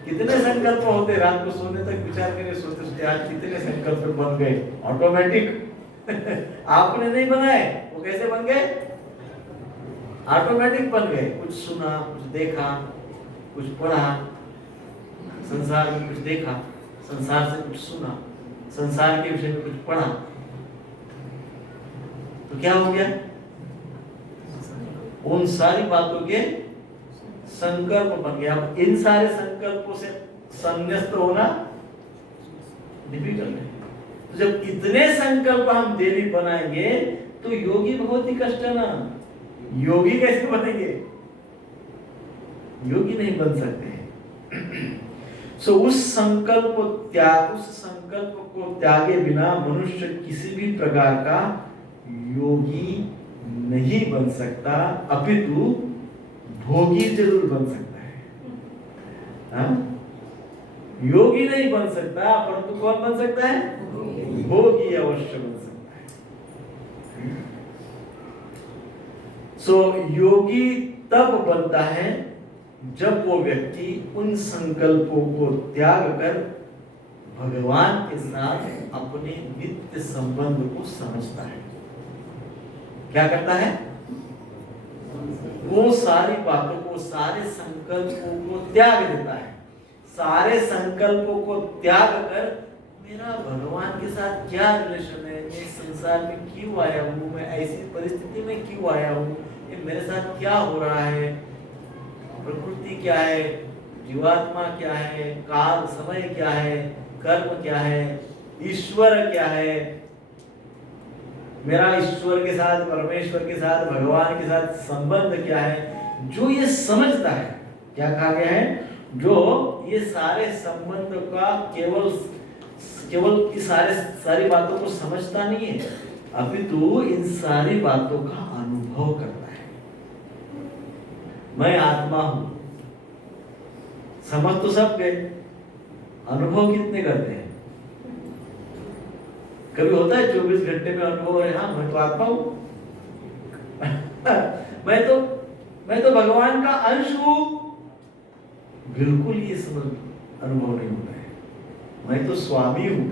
कितने संकल्प होते? रात को सोने तक विचार करें, सोते सोते आज कितने संकल्प बन गए ऑटोमेटिक। आपने नहीं बनाए, वो कैसे बन गए? ऑटोमेटिक बन गए। कुछ सुना, कुछ देखा, कुछ पढ़ा, संसार में कुछ देखा, संसार से कुछ सुना, संसार के विषय में कुछ पढ़ा, तो क्या हो गया? उन सारी बातों के संकल्प बन गया। अब इन सारे संकल्पों से संन्यस्त होना डिफिकल्ट है। तो जब इतने संकल्प हम डेली बनाएंगे तो योगी बहुत ही कष्ट है ना। योगी कैसे बनेंगे? योगी नहीं बन सकते। सो उस संकल्प को त्यागे बिना मनुष्य किसी भी प्रकार का योगी नहीं बन सकता, अपितु भोगी जरूर बन सकता है। हाँ? योगी नहीं बन सकता, परंतु कौन बन सकता है? भोगी अवश्य बन सकता है। सो योगी तब बनता है जब वो व्यक्ति उन संकल्पों को त्याग कर भगवान के साथ अपने नित्य संबंध को समझता है। क्या करता है? वो सारी बातों को, सारे संकल्पों को त्याग देता है। सारे संकल्पों को त्याग कर मेरा भगवान के साथ क्या रिलेशन है, मैं संसार में क्यों आया हूँ, मैं ऐसी परिस्थिति में क्यों आया हूँ, ये मेरे साथ क्या हो रहा है, प्रकृति क्या है, जीवात्मा क्या है, काल समय क्या है, कर्म क्या है, ईश्वर क्या है, मेरा ईश्वर के साथ, परमेश्वर के साथ, भगवान के साथ संबंध क्या है। जो ये समझता है, क्या कहा गया है? जो ये सारे संबंध का केवल की सारी बातों को समझता नहीं है, अपितु इन सारी बातों का अनुभव करता है। मैं आत्मा हूं, समझ तो सब गए, अनुभव कितने करते हैं? कभी होता है 24 घंटे में अनुभव है, हाँ मैं तो आत्मा हूं, मैं तो भगवान का अंश हूं। बिल्कुल ये समझ अनुभव नहीं होता है। मैं तो स्वामी हूं,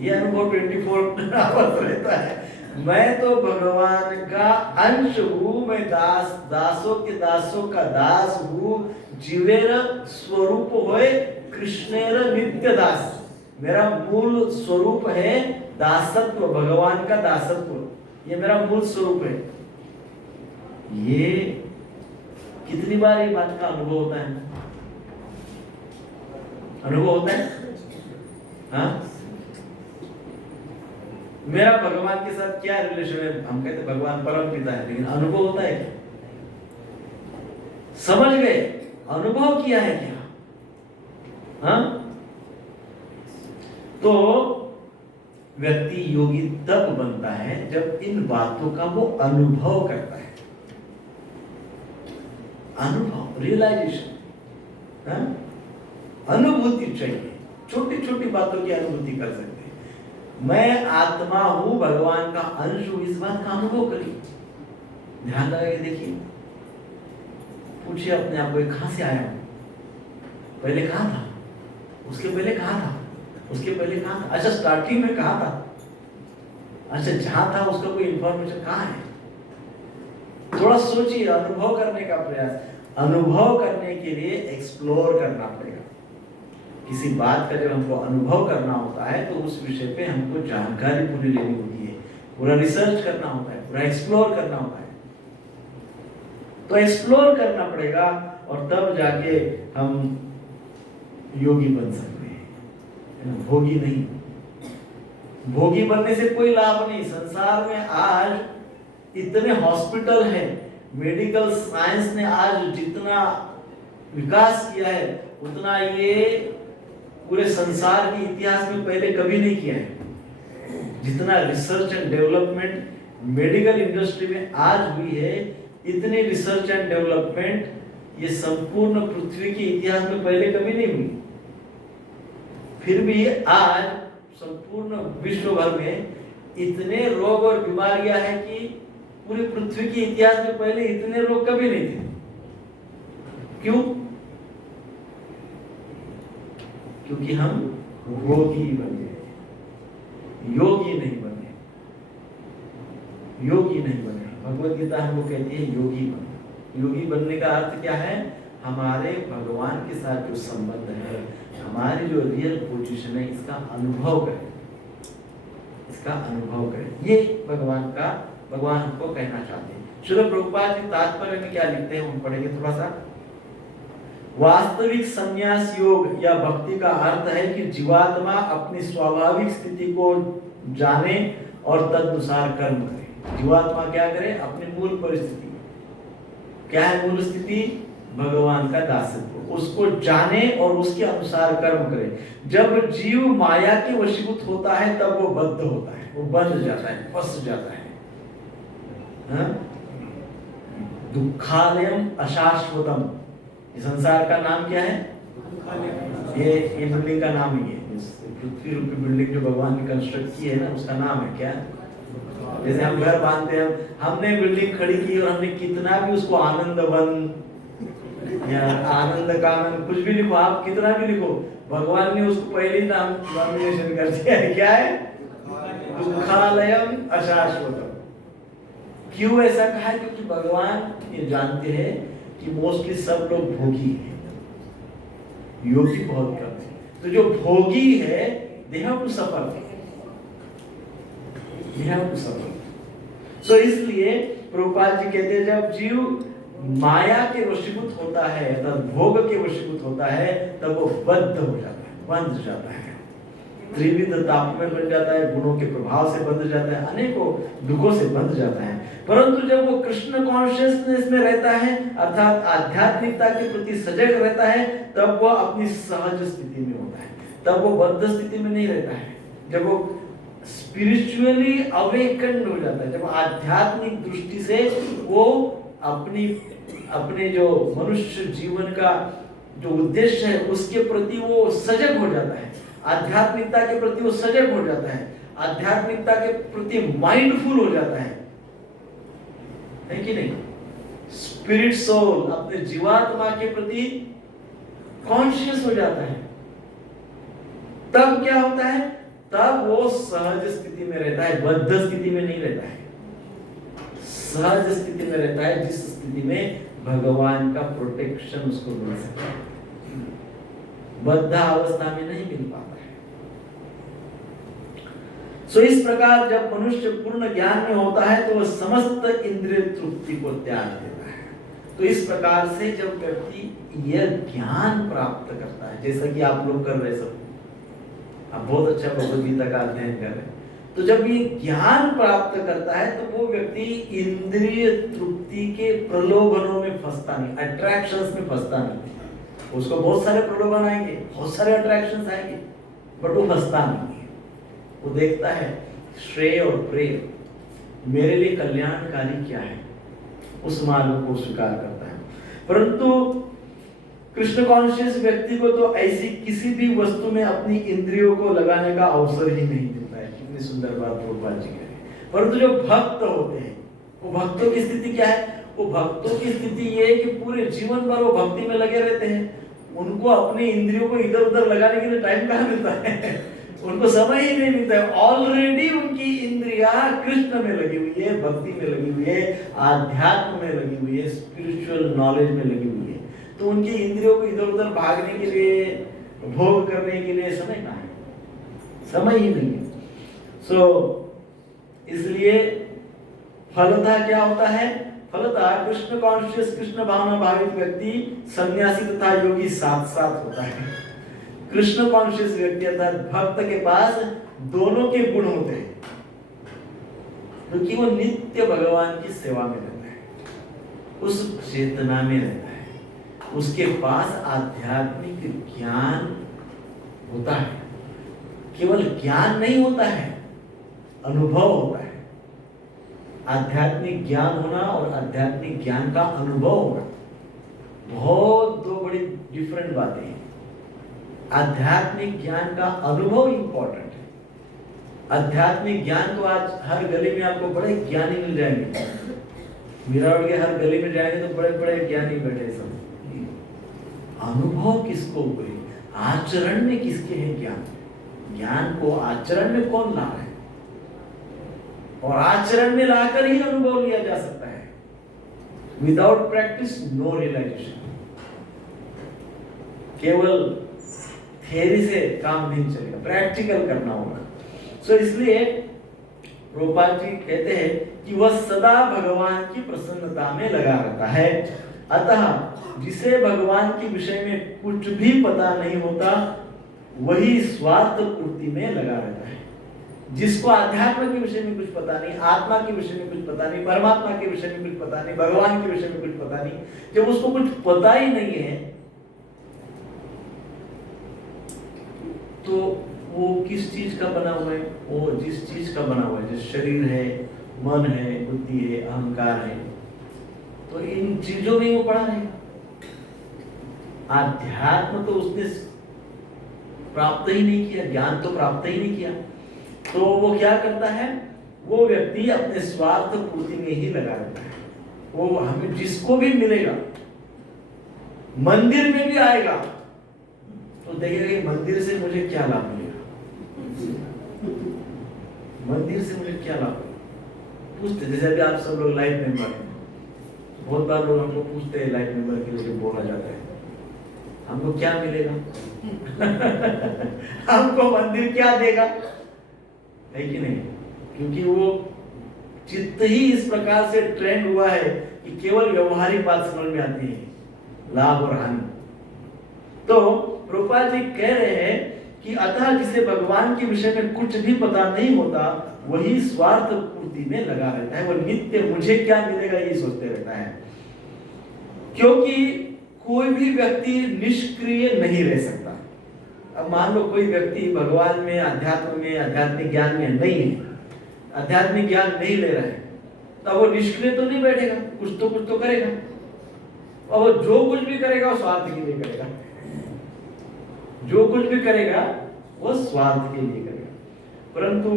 ये अनुभव 24 आवर्स रहता है। मैं तो भगवान का अंश हूं, मैं दासों के दासों का दास हूं। जीवेर स्वरूप होए कृष्णेर नित्य दास। मेरा मूल स्वरूप है दासत्व, भगवान का दासत्व, ये मेरा मूल स्वरूप है। ये कितनी बार ये बात का अनुभव होता है? अनुभव होता है? हाँ? मेरा भगवान के साथ क्या रिलेशन है? हम कहते भगवान परम पिता है, लेकिन अनुभव होता है? समझ गए, अनुभव किया है क्या? हाँ, तो व्यक्ति योगी तब बनता है जब इन बातों का वो अनुभव करता है। अनुभव, रियलाइजेशन, अनुभूति चाहिए। छोटी छोटी बातों की अनुभूति कर सकते हैं। मैं आत्मा हूं, भगवान का अंश हूं, इस बात का अनुभव करिए। ध्यान लगा के देखिए, पूछिए अपने आप को, कहां से आया हूं? पहले कहां था? उसके पहले कहां था? उसके पहले कहां था? अच्छा, स्टार्टिंग में कहां था? अच्छा, जहां था उसका कोई इंफॉर्मेशन कहां है? थोड़ा सोचिए, अनुभव करने का प्रयास। अनुभव करने के लिए एक्सप्लोर करना पड़ेगा। किसी बात का जब हमको अनुभव करना होता है तो उस विषय पे हमको जानकारी पूरी लेनी होती है, पूरा रिसर्च करना होता है, पूरा एक्सप्लोर करना होता है। तो एक्सप्लोर करना पड़ेगा और तब जाके हम योगी बन सकते हैं, भोगी नहीं। भोगी बनने से कोई लाभ नहीं। संसार में आज इतने हॉस्पिटल हैं, मेडिकल साइंस ने आज जितना विकास किया है उतना ये पूरे संसार के इतिहास में पहले कभी नहीं किया है। जितना research and development medical industry में आज हुई है, इतनी रिसर्च एंड डेवलपमेंट ये संपूर्ण पृथ्वी के इतिहास में पहले कभी नहीं हुई। फिर भी आज संपूर्ण विश्व भर में इतने रोग और बीमारियां हैं कि पूरी पृथ्वी के इतिहास में पहले इतने रोग कभी नहीं थे। क्यों? क्योंकि हम भोगी बन गए, योगी नहीं बने। योगी नहीं बने। भगवद गीता हमको कहती है योगी बनो। योगी बनने का अर्थ क्या है? हमारे भगवान के साथ जो संबंध है, हमारी जो रियल पोजीशन है, इसका अनुभव करें, इसका अनुभव करें। ये भगवान हमको कहना चाहते हैं। श्रील प्रभुपाद जी तात्पर्य में क्या लिखते हैं, हम पढ़ेंगे थोड़ा सा। वास्तविक संन्यास योग या भक्ति का अर्थ है कि जीवात्मा अपनी स्वाभाविक स्थिति को जाने और तदनुसार कर्म करे। जीवात्मा क्या करे? अपनी मूल परिस्थिति, क्या है मूल स्थिति? भगवान का दासत्व, उसको जाने और उसके अनुसार कर्म करे। जब जीव माया के वशीभूत होता है तब वो बद्ध होता है, वो बंध जाता है, फंस जाता है। दुखालयम अशाश्वतम, संसार का नाम क्या है? ये बिल्डिंग का नाम ही है। पृथ्वी रूपी बिल्डिंग जो भगवान ने कंस्ट्रक्ट की है ना, उसका नाम है क्या? जैसे हम घर बांधते हैं, हमने बिल्डिंग खड़ी की और हमने कितना भी उसको आनंद वन या आनंद कानन कुछ भी लिखो, आप कितना भी लिखो, भगवान ने उसको पहले ही नाम नॉमिनेशन कर दिया है। क्या है? दुखालयम अशाश्वतम। क्यों ऐसा कहा है? क्योंकि भगवान ये जानते हैं कि मोस्टली सब लोग भोगी हैं, योगी बहुत कम है। तो जो भोगी है, they have to suffer, they have to suffer। So इसलिए प्रभुपाद जी कहते हैं जब जीव माया के वशीभूत होता है, तब भोग के वशीभूत होता है, तब वो बद्ध हो जाता है, बंध जाता है, त्रिविध ताप में बन जाता है, गुणों के प्रभाव से बंध जाता है, अनेकों दुखों से बंध जाता है। परंतु जब वो कृष्ण कॉन्शियसनेस में रहता है, अर्थात आध्यात्मिकता के प्रति सजग रहता है, तब वो अपनी सहज स्थिति में होता है, तब वो बद्ध स्थिति में नहीं रहता है। जब वो स्पिरिचुअली अवेकन्ड हो जाता है, जब आध्यात्मिक दृष्टि से वो अपने जो मनुष्य जीवन का जो उद्देश्य है उसके प्रति वो सजग हो जाता है, आध्यात्मिकता के प्रति वो सजग हो जाता है, आध्यात्मिकता के प्रति माइंडफुल हो जाता है कि नहीं? स्पिरिट सोल अपने जीवात्मा के प्रति कॉन्शियस हो जाता है। तब क्या होता है? तब वो सहज स्थिति में रहता है, बद्ध स्थिति में नहीं रहता है, सहज स्थिति में रहता है, जिस स्थिति में भगवान का प्रोटेक्शन उसको मिल सकता है, बद्ध अवस्था में नहीं मिल पाता है। सो इस प्रकार जब मनुष्य पूर्ण ज्ञान में होता है तो वह समस्त इंद्रिय तृप्ति को त्याग देता है। तो इस प्रकार से जब व्यक्ति यह ज्ञान प्राप्त करता है, जैसा कि आप लोग कर रहे सब, आप बहुत अच्छा भगवद गीता का अध्ययन कर रहे हैं, तो जब ये ज्ञान प्राप्त करता है तो वो व्यक्ति इंद्रिय तृप्ति के प्रलोभनों में फंसता नहीं, अट्रैक्शंस में फंसता नहीं। उसको बहुत सारे प्रलोभन आएंगे, बहुत सारे अट्रैक्शंस आएंगे, बट वो फंसता नहीं है। वो देखता है श्रेय और प्रेय मेरे लिए कल्याणकारी क्या है, उस मार्ग को स्वीकार करता है। परंतु कृष्ण कॉन्शियस व्यक्ति को तो ऐसी किसी भी वस्तु में अपनी इंद्रियों को लगाने का अवसर ही नहीं मिलता है। कितनी सुंदर बात प्रभुपाद जी कह रहे हैं। परंतु जो भक्त होते हैं, वो भक्तों की स्थिति क्या है? वो भक्तों की स्थिति ये है कि पूरे जीवन भर वो भक्ति में लगे रहते हैं। उनको अपने इंद्रियों को इधर उधर लगाने के लिए टाइम कहाँ मिलता है? उनको समय ही नहीं मिलता है। ऑलरेडी उनकी इंद्रियां कृष्ण में लगी हुई है, भक्ति में लगी हुई है, आध्यात्म में लगी हुई है, स्पिरिचुअल नॉलेज में लगी हुई है। तो उनकी इंद्रियों को इधर उधर भागने के लिए, भोग करने के लिए समय कहाँ है? समय ही नहीं है। इसलिए फलतः क्या होता है? फलतः कृष्ण कॉन्शियस, कृष्ण भावना भावित व्यक्ति सन्यासी तथा योगी साथ साथ होता है। कृष्ण कॉन्शियस व्यक्ति अर्थात भक्त के पास दोनों के गुण होते हैं, क्योंकि वो नित्य भगवान की सेवा में रहता है, उस चेतना में रहता है। उसके पास आध्यात्मिक ज्ञान होता है। केवल ज्ञान नहीं होता है, अनुभव होता है। आध्यात्मिक ज्ञान होना और आध्यात्मिक ज्ञान का अनुभव होना बहुत दो बड़ी डिफरेंट बातें हैं। आध्यात्मिक ज्ञान का अनुभव इंपॉर्टेंट है। आध्यात्मिक ज्ञान तो आज हर गली में आपको बड़े ज्ञानी मिल जाएंगे। मीरावड़ के हर गली में जाएंगे तो बड़े बड़े ज्ञानी बैठे सब। अनुभव किसको हुए? आचरण में किसके हैं ज्ञान? ज्ञान को आचरण में कौन ला रहा है? और आचरण में लाकर ही अनुभव लिया जा सकता है। Without practice no realisation. केवल थ्योरी से काम नहीं चलेगा, प्रैक्टिकल करना होगा। इसलिए प्रभुपाद जी कहते हैं कि वह सदा भगवान की प्रसन्नता में लगा रहता है। अतः जिसे भगवान के विषय में कुछ भी पता नहीं होता वही स्वार्थ पूर्ति में लगा रहता है। जिसको अध्यात्म के विषय में कुछ पता नहीं, आत्मा के विषय में कुछ पता नहीं, परमात्मा के विषय में कुछ पता नहीं, भगवान के विषय में कुछ पता नहीं, जब उसको कुछ पता ही नहीं है तो वो किस चीज का बना हुआ है? वो जिस चीज का बना हुआ है, जिस शरीर है, मन है, बुद्धि है, अहंकार है, तो इन चीजों में वो पड़ा रहेगा। आध्यात्म तो उसने प्राप्त ही नहीं किया, ज्ञान तो प्राप्त ही नहीं किया, तो वो क्या करता है? वो व्यक्ति अपने स्वार्थ पूर्ति में ही लगा रहता है। वो हमें जिसको भी मिलेगा, मंदिर में भी आएगा तो देखेगा कि मंदिर से मुझे क्या लाभ मिलेगा, मंदिर से मुझे क्या लाभ? पूछते, जैसे अभी आप सब लोग लाइफ मेंबर हैं, बहुत बार लोग हमको पूछते हैं लाइफ मेंबर के लिए बोला जाता है, हमको क्या मिलेगा? हमको मंदिर क्या देगा? है कि नहीं? क्योंकि वो चित्त ही इस प्रकार से ट्रेंड हुआ है कि केवल व्यवहारिक बात समझ में आती है, लाभ और हानि। तो प्रभुपाद जी कह रहे हैं कि अतः जिसे भगवान के विषय में कुछ भी पता नहीं होता वही स्वार्थ पूर्ति में लगा रहता है। वो नित्य मुझे क्या मिलेगा ये सोचते रहता है। क्योंकि कोई भी व्यक्ति निष्क्रिय नहीं रह सकता। अब मान लो कोई व्यक्ति भगवान में, अध्यात्म में, आध्यात्मिक ज्ञान में नहीं है, आध्यात्मिक ज्ञान नहीं ले रहा है, तो वो निष्क्रिय तो नहीं बैठेगा, कुछ तो करेगा। और वो जो कुछ भी करेगा वो स्वार्थ के लिए करेगा। जो कुछ भी करेगा वो स्वार्थ के लिए करेगा। परंतु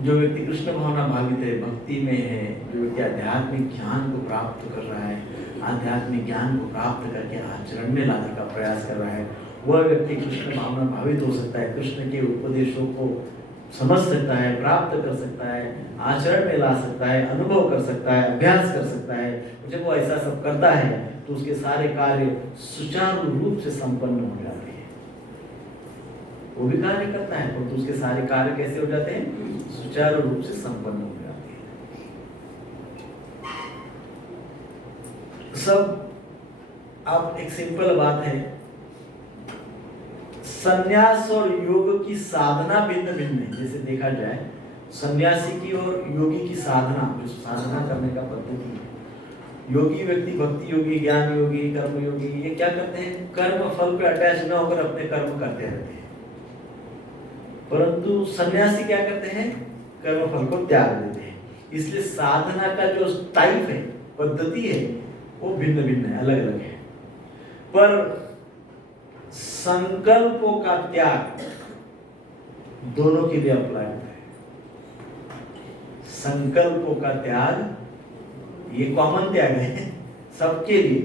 जो व्यक्ति कृष्ण भावना भावित है, भक्ति में है, जो व्यक्ति आध्यात्मिक ज्ञान को प्राप्त कर रहा है, आध्यात्मिक ज्ञान को प्राप्त करके आचरण में लाने का प्रयास कर रहा है, वह व्यक्ति कृष्ण भावना भावित हो सकता है, कृष्ण के उपदेशों को समझ सकता है, प्राप्त कर सकता है, आचरण में ला सकता है, अनुभव कर सकता है, अभ्यास कर सकता है। जब वो ऐसा सब करता है तो उसके सारे कार्य सुचारू रूप से संपन्न हो जाते हैं। वो भी कार्य करता है तो उसके सारे कार्य कैसे हो जाते हैं? सुचारू रूप से संपन्न हो जाते हैं। सब आप एक सिंपल बात है, संन्यास और योग की साधना भिन्न भिन्न है। जैसे देखा जाए सन्यासी की और योगी की साधना, जो साधना करने का पद्धति है। योगी व्यक्ति भक्ति योगी, ज्ञान योगी, कर्म योगी, ये क्या करते हैं? कर्म फल पे अटैच न होकर अपने कर्म करते रहते हैं। परंतु सन्यासी क्या करते हैं? कर्म फल को त्याग देते हैं। इसलिए साधना का जो टाइप है, पद्धति है, वो भिन्न भिन्न है, अलग अलग है। पर संकल्पों का त्याग दोनों के लिए अप्लाई होता है। संकल्पों का त्याग ये कॉमन त्याग है सबके लिए।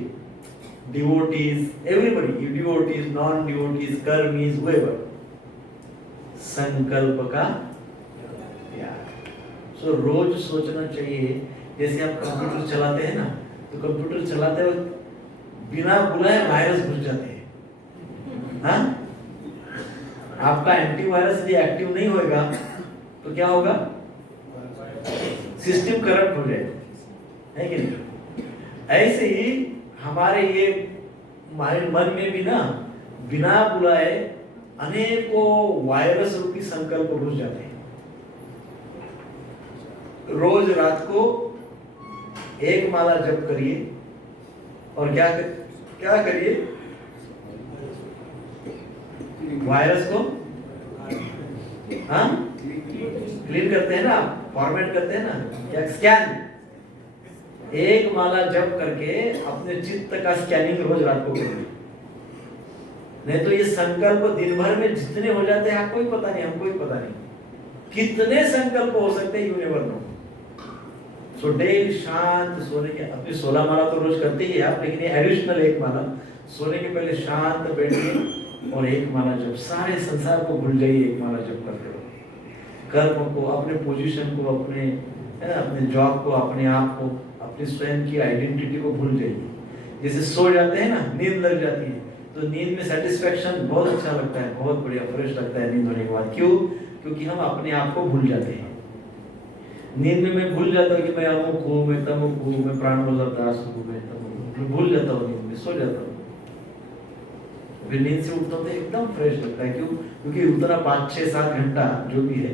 Devotees, everybody, devotees, non devotees, कर्मीज, व्होएवर, संकल्प का त्याग। सो रोज सोचना चाहिए। जैसे आप कंप्यूटर चलाते हैं ना, तो कंप्यूटर चलाते वक्त बिना बुलाए वायरस घुस जाते हैं। हाँ, आपका एंटीवायरस यदि एक्टिव नहीं होगा तो क्या होगा? सिस्टम करप्ट हो जाएगा, है कि नहीं? ऐसे ही हमारे ये मन में भी ना बिना बुलाए अनेकों वायरस रूपी संकल्प घुस जाते हैं। रोज रात को एक माला जप करिए और क्या करिए? वायरस को क्लीन करते हैं ना, फॉर्मेट करते हैं ना, या स्कैन। एक माला जप करके अपने चित्त का स्कैनिंग रोज रात को करिए। नहीं तो ये संकल्प दिन भर में जितने हो जाते हैं आपको ही पता नहीं, हमको ही पता नहीं कितने संकल्प हो सकते हैं, you never know. So daily शांत सोने के, अपनी 16 माला तो रोज करते ही आप, लेकिन ये एडिशनल एक माला सोने के पहले शांत बैठिए और एक माला जप। सारे संसार को भूल जाइए, एक माला जप करते रहो। कर्म को, अपने पोजीशन को, अपने जॉब को, अपने आप को, अपनी स्वयं की आइडेंटिटी को भूल जाइए। जैसे सो जाते हैं ना, नींद लग जाती है, तो नींद में सेटिस्फेक्शन बहुत अच्छा लगता है, बहुत बढ़िया फ्रेश लगता है नींद होने के बाद। क्यों? क्योंकि हम अपने आप को भूल जाते हैं। नींद में मैं भूल जाता हूँ कि मैं अमुक हूँ, मैं तमुक हूँ, मैं प्राणवल्लभ दास हूँ, मैं भूल जाता हूँ, नींद में सो जाता हूँ। फिर नींद से उठता हूँ तो एकदम फ्रेश लगता है। क्यों? क्योंकि उतना 5, 6, 7 घंटा जो भी है,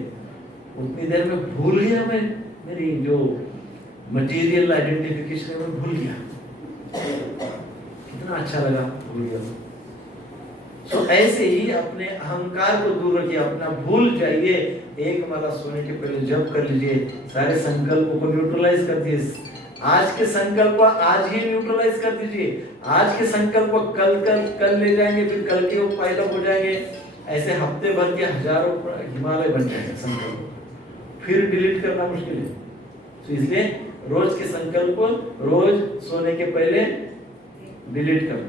उतनी देर में भूल गया मैं, मेरी जो मटेरियल आइडेंटिफिकेशन है मैं भूल गया। कितना अच्छा लगा, भूल गया। सो ऐसे ही अपने अहंकार को दूर रखिए, अपना भूल जाइए। एक माला सोने के पहले जप कर लीजिए, सारे संकल्पों को न्यूट्रलाइज कर दीजिए। आज के संकल्प आज ही न्यूट्रलाइज कर दीजिए। आज के संकल्प कल ले जाएंगे, फिर कल के वो पायलअप हो जाएंगे। ऐसे हफ्ते भर के हजारों हिमालय बन जाएंगे संकल्प, फिर डिलीट करना मुश्किल है। तो इसलिए रोज के संकल्प रोज सोने के पहले डिलीट कर,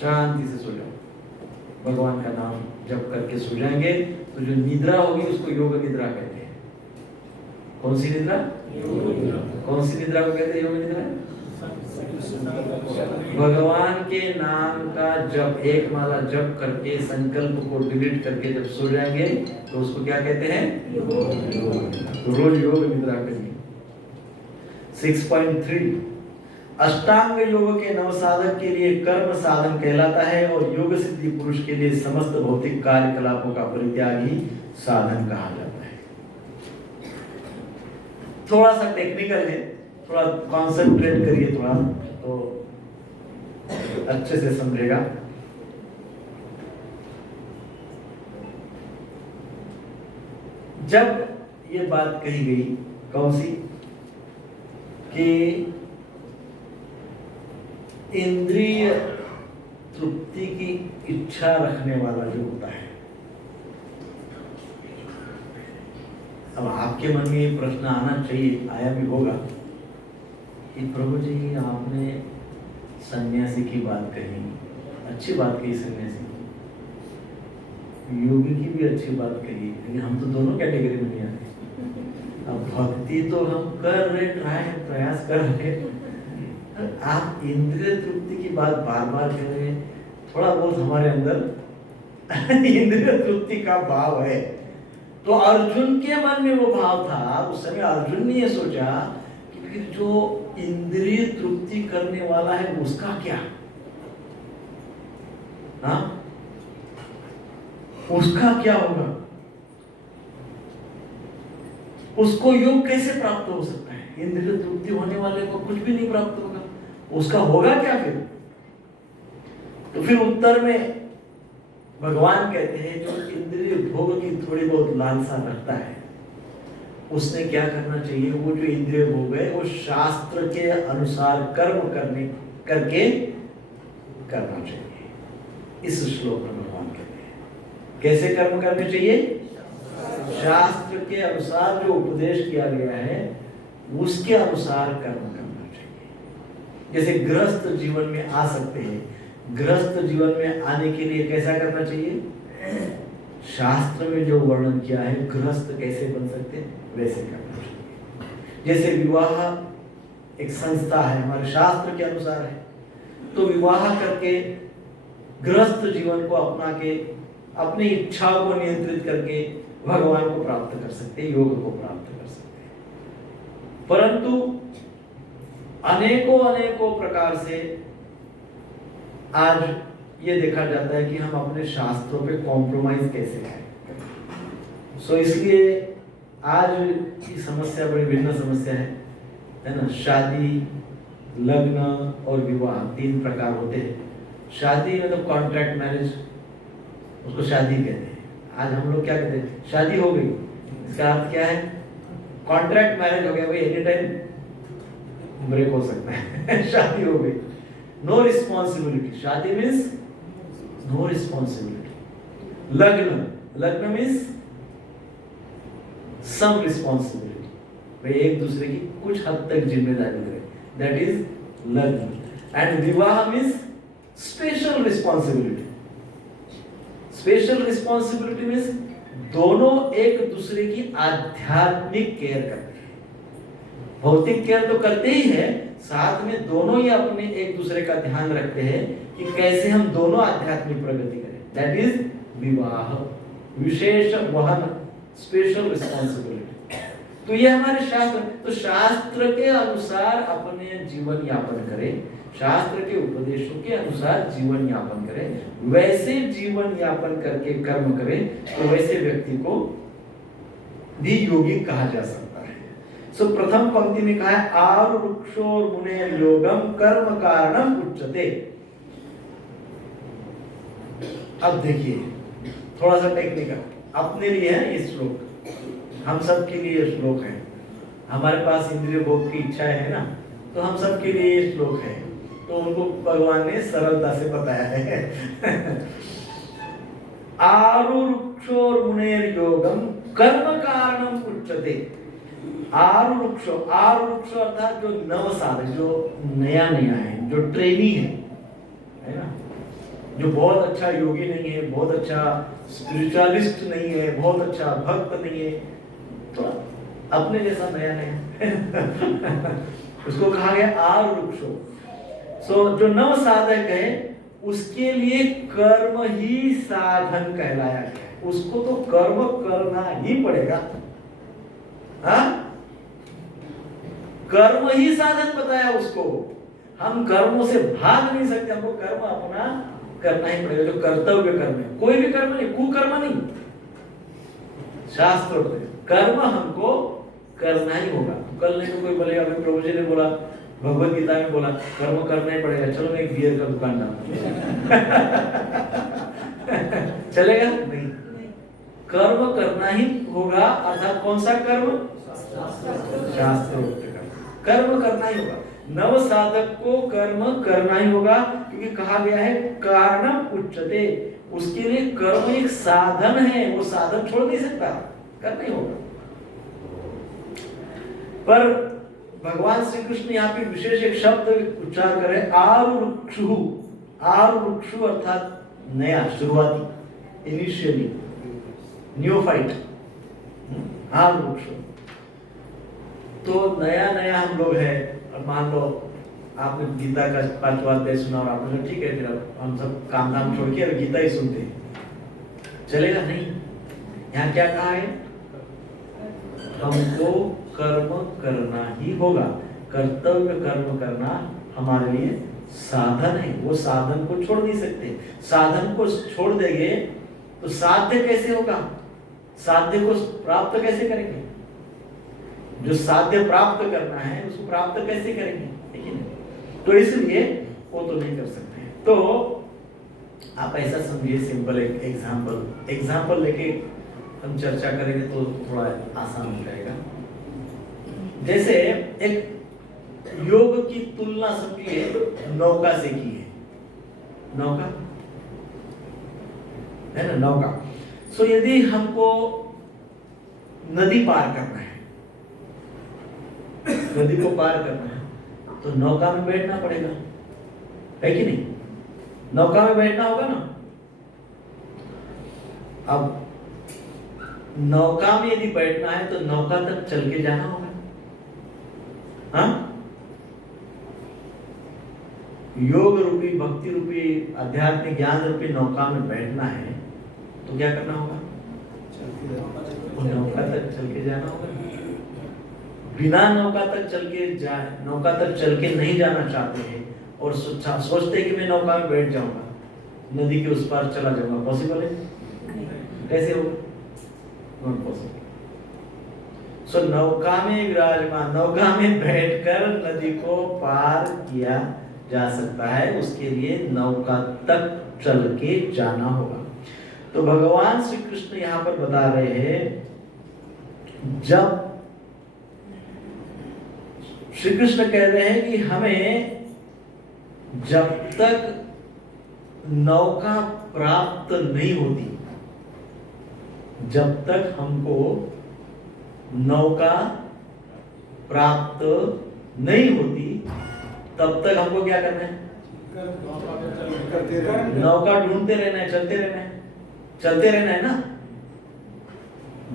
शांति से सो जाओ। भगवान का नाम जप करके सो जाएंगे तो जो निद्रा होगी उसको योग निद्रा कहते हैं। कौन सी निद्रा? कौन सी निद्रा को कहते हैं? योग निद्रा। भगवान के नाम का जप, एक माला जप करके संकल्प को डिलीट करके जब सो जाएंगे तो उसको क्या कहते हैं? तो रोज योग निद्रा करिए। 6.3 अष्टांग योग के नवसाधक के लिए कर्म साधन कहलाता है और योग सिद्धि पुरुष के लिए समस्त भौतिक कार्यकलापों का परित्याग ही साधन कहा जाता है। थोड़ा सा टेक्निकल है, थोड़ा कॉन्सेंट्रेट करिए, थोड़ा तो अच्छे से समझेगा। जब ये बात कही गई, कौन सी? कि इंद्रिय तृप्ति की इच्छा रखने वाला जो होता है। अब आपके मन में ये प्रश्न आना चाहिए, आया भी होगा कि प्रभु जी आपने सन्यासी की बात कही, अच्छी बात कही सन्यासी की, योगी की भी अच्छी बात कही, लेकिन हम तो दोनों कैटेगरी में नहीं आते। अब भक्ति तो हम कर रहे, प्रयास कर रहे, आप इंद्रिय तृप्ति की बात बार बार कर रहे हैं। थोड़ा बहुत हमारे अंदर इंद्रिय तृप्ति का भाव है। तो अर्जुन के मन में वो भाव था। उस समय अर्जुन ने ये सोचा कि फिर जो इंद्रिय तृप्ति करने वाला है उसका क्या? हाँ, उसका क्या होगा? उसको योग कैसे प्राप्त हो सकता है? इंद्रिय तृप्ति होने वाले को कुछ भी नहीं प्राप्त होगा, उसका होगा क्या फिर? तो फिर उत्तर में भगवान कहते हैं जो इंद्रिय भोग की थोड़ी बहुत लालसा रखता है उसने क्या करना चाहिए? वो जो इंद्रिय भोग है वो शास्त्र के अनुसार कर्म करके करना चाहिए। इस श्लोक में भगवान कहते हैं कैसे कर्म करने चाहिए? शास्त्र के अनुसार जो उपदेश किया गया है उसके अनुसार कर्म करना चाहिए। जैसे गृहस्थ जीवन में आ सकते हैं, गृहस्थ जीवन में आने के लिए कैसा करना चाहिए? शास्त्र में जो वर्णन किया है गृहस्थ कैसे बन सकते हैं वैसे करना चाहिए। जैसे विवाह एक संस्था है, हमारे शास्त्र के अनुसार है, तो विवाह करके गृहस्थ जीवन को अपना के अपनी इच्छाओं को नियंत्रित करके भगवान को प्राप्त कर सकते हैं, योग को प्राप्त कर सकते हैं। परंतु अनेकों प्रकार से आज ये देखा जाता है कि हम अपने शास्त्रों पे कॉम्प्रोमाइज कैसे करें। सो इसलिए आज की समस्या बड़ी भिन्न समस्या है ना। शादी, लग्न और विवाह 3 प्रकार होते हैं। शादी मतलब कॉन्ट्रैक्ट मैरिज, उसको शादी कहते हैं। आज हम लोग क्या कहते हैं? शादी हो गई, इसका अर्थ क्या है? कॉन्ट्रैक्ट मैरिज हो गया भाई, एनी टाइम ब्रेक हो सकता है शादी हो गई, नो रिस्पॉन्सिबिलिटी। शादी मीन्स नो रिस्पॉन्सिबिलिटी। लग्न मीन्स सम रिस्पॉन्सिबिलिटी, भाई एक दूसरे की कुछ हद तक जिम्मेदारी ले, दैट इज लग्न। एंड विवाह means special responsibility. Special responsibility means दोनों एक दूसरे की आध्यात्मिक केयर करते हैं। भौतिक केयर तो करते ही है, साथ में दोनों ही अपने एक दूसरे का ध्यान रखते हैं कि कैसे हम दोनों आध्यात्मिक प्रगति करें, दैट इज विवाह। विशेष वहन, स्पेशल रिस्पॉन्सिबिलिटी। तो ये हमारे शास्त्र, तो शास्त्र के अनुसार अपने जीवन यापन करें, शास्त्र के उपदेशों के अनुसार जीवन यापन करें, वैसे जीवन यापन करके कर्म करें तो वैसे व्यक्ति को भी योगी कहा जा सकता है। सो प्रथम पंक्ति में कहा है आरुक्षोर मुने योगम कर्म कारणम उच्यते। अब देखिए थोड़ा सा टेक्निकल अपने लिए है ये श्लोक, हम सब के लिए श्लोक है। हमारे पास इंद्रिय भोग की इच्छा है ना, तो हम सब के लिए ये श्लोक है, तो उनको भगवान ने सरलता से बताया है आरुक्षोर मुनेर योगम कर्म कारणम उच्यते। आरुक्ष अर्थात जो नव साधक, जो नया है, जो ट्रेनी है ना, जो बहुत अच्छा योगी नहीं है, बहुत अच्छा स्पिरिचुअलिस्ट नहीं है, बहुत अच्छा भक्त नहीं है, तो अपने जैसा नया उसको कहा गया आरुक्षो। सो जो नव साधक है उसके लिए कर्म ही साधन कहलाया गया, उसको तो कर्म करना ही पड़ेगा। हाँ, कर्म ही साधन बताया उसको, हम कर्मों से भाग नहीं सकते, हमको कर्म अपना करना ही पड़ेगा। जो कर्तव्य कर्म है, कोई भी कर्म नहीं, कुकर्म नहीं, शास्त्र कर्म हमको करना ही होगा। कल नहीं तो कोई बोलेगा, अभी प्रभु जी ने बोला, भगवत गीता में बोला कर्म करना ही पड़ेगा, चलो मैं एक बियर का दुकान डालूं चलेगा नहीं, कर्म करना ही होगा। अर्थात कौन सा कर्म? शास्त्रोक्त कर्म करना ही होगा। नव साधक को कर्म करना ही होगा, क्योंकि कहा गया है कारणम उच्यते, उसके लिए कर्म एक साधन है, वो साधन छोड़ नहीं सकता, करना ही होगा। पर भगवान श्री कृष्ण यहाँ पे विशेष एक शब्द उच्चार करे, आरुक्षु। आरुक्षु अर्थात नया, शुरुआती, इनिशियली, न्यूफाइट। आरुक्षु तो नया हम लोग हैं, और मान लो आपने गीता का 5वां अध्याय सुना और आपने कहा ठीक है फिर हम सब काम धाम छोड़ के गीता ही सुनते हैं, चलेगा नहीं। यहाँ क्या कहा है? हमको कर्म करना ही होगा, कर्तव्य कर्म करना हमारे लिए साधन है, वो साधन को छोड़ नहीं सकते। साधन को छोड़ देंगे तो साध्य कैसे होगा? साध्य को प्राप्त कैसे करेंगे? जो साध्य प्राप्त करना है उसको प्राप्त कैसे करेंगे? ठीक है, तो इसलिए वो तो नहीं कर सकते। तो आप ऐसा समझिए, सिंपल एक एग्जाम्पल लेके हम चर्चा करेंगे तो थोड़ा आसान हो जाएगा। जैसे एक योग की तुलना समझिए नौका से की है। नौका है ना, नौका। सो यदि हमको नदी पार करना है, नदी को पार करना है तो नौका में बैठना पड़ेगा, है कि नहीं? नौका में बैठना होगा ना। अब नौका में यदि बैठना है तो नौका तक चल के जाना होगा। हाँ, योग रूपी, भक्ति रूपी, आध्यात्मिक ज्ञान रूपी नौका में बैठना है तो क्या करना होगा? नौका तक चल के जाना होगा। बिना नौका तक चल के नहीं जाना चाहते हैं और सोचते हैं कि मैं नौका में बैठ जाऊंगा, नदी के उस पार चला जाऊंगा, पॉसिबल है? कैसे होगा? Not possible. सो नौका में विराजमान, नौका में बैठकर नदी को पार किया जा सकता है, उसके लिए नौका तक चल के जाना होगा। तो भगवान श्री कृष्ण यहाँ पर बता रहे हैं, जब श्री कृष्ण कह रहे हैं कि हमें जब तक नौका प्राप्त नहीं होती, जब तक हमको नौका प्राप्त नहीं होती तब तक हमको क्या करना है? नौका ढूंढते रहना है, चलते रहना है ना।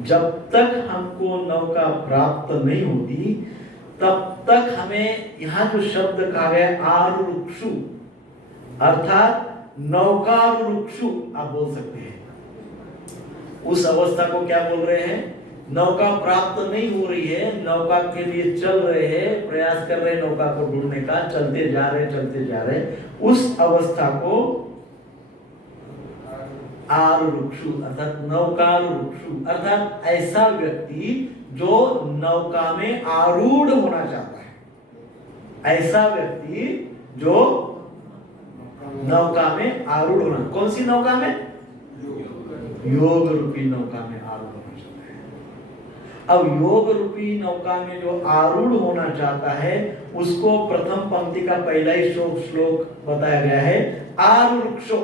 जब तक हमको नौका प्राप्त नहीं होती तब तक हमें, यहाँ जो शब्द कहा गया आरुरुक्षु, अर्थात नौकारुरुक्षु आप बोल सकते हैं, उस अवस्था को क्या बोल रहे हैं? नौका प्राप्त नहीं हो रही है, नौका के लिए चल रहे हैं, प्रयास कर रहे हैं नौका को ढूंढने का, चलते जा रहे, उस अवस्था को आरुरुक्षु अर्थात नौकारुरुक्षु, अर्थात ऐसा व्यक्ति जो नौका में आरूढ़ होना चाहता है, ऐसा व्यक्ति जो नौका में आरूढ़ होना, कौन सी नौका में? योग रूपी नौका में आरूढ़ होना चाहता है। अब योग रूपी नौका में जो आरूढ़ होना चाहता है उसको प्रथम पंक्ति का पहला ही श्लोक बताया गया है, आरुरुक्षो,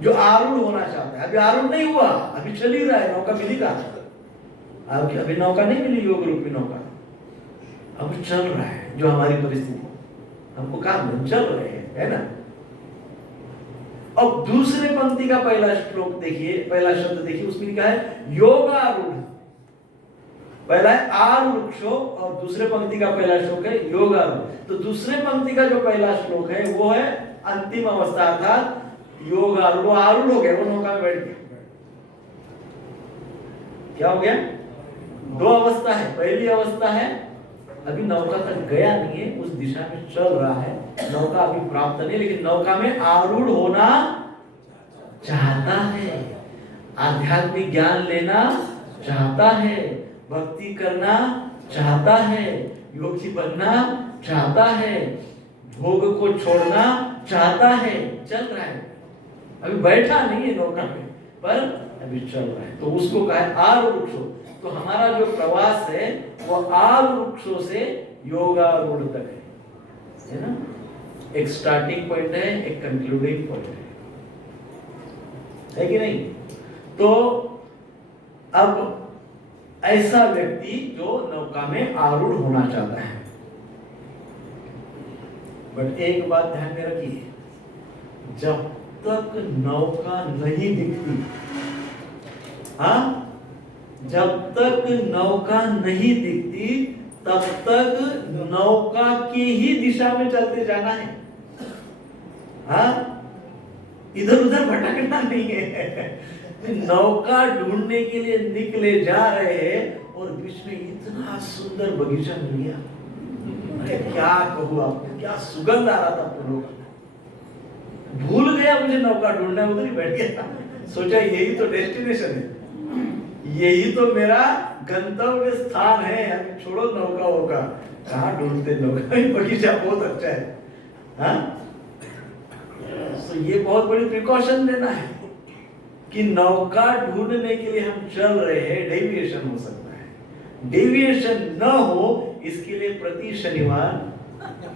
जो आरूढ़ होना चाहता है। अभी आरूढ़ नहीं हुआ, अभी चल ही रहा है, नौका मिली का, अभी नौका नहीं मिली, योग रूपी नौका अब चल रहा है। जो हमारी परिस्थिति, हमको काम चल रहे हैं, है ना। अब दूसरे पंक्ति का पहला श्लोक देखिए, पहला शब्द देखिए, उसमें लिखा है योगारूढ़। पहला है आरुरुक्षो और दूसरे पंक्ति का पहला श्लोक है योगारूढ़। तो दूसरे पंक्ति का जो पहला श्लोक है वो है अंतिम अवस्था, अर्थात योगारूढ़, आरूढ़ हो गया, वो नौका में बैठ गया। क्या हो गया? दो अवस्था है। पहली अवस्था है अभी नौका तक गया नहीं है, उस दिशा में चल रहा है, नौका अभी प्राप्त नहीं, लेकिन नौका में आरूढ़ होना चाहता है, आध्यात्मिक ज्ञान लेना चाहता है, भक्ति करना चाहता है, योगी बनना चाहता है, भोग को छोड़ना चाहता है, चल रहा है, अभी बैठा नहीं है नौका में, पर अभी चल रहा है। तो उसको कहा है आरुरुक्षो। तो हमारा जो प्रवास है वो आरुरुक्षो से योगारूढ़ तक है ना। एक स्टार्टिंग पॉइंट है, एक कंक्लूडिंग पॉइंट है कि नहीं। तो अब ऐसा व्यक्ति जो नौका में आरूढ़ होना चाहता है, बट एक बात ध्यान में रखिए, जब तक नौका नहीं दिखती, हाँ, जब तक नौका नहीं दिखती तब तक नौका की ही दिशा में चलते जाना है, हाँ, इधर उधर भटकना नहीं है। नौका ढूंढने के लिए निकले जा रहे हैं और बीच में इतना सुंदर बगीचा मिल गया, अरे क्या कहूँ आपको, क्या सुगंध आ रहा था फूलों का, भूल गए गया, मुझे नौका ढूंढना है, उधर ही बैठ गया। सोचा यही तो डेस्टिनेशन है, यही तो मेरा गंतव्य स्थान है, अभी छोड़ो नौका होगा, कहाँ ढूंढते नौका, बगीचा बहुत अच्छा है। हाँ, तो ये बहुत बड़ी प्रिकॉशन लेना है कि नौका ढूंढने के लिए हम चल रहे हैं, डेविएशन हो सकता है। डेविएशन न हो इसके लिए प्रति शनिवार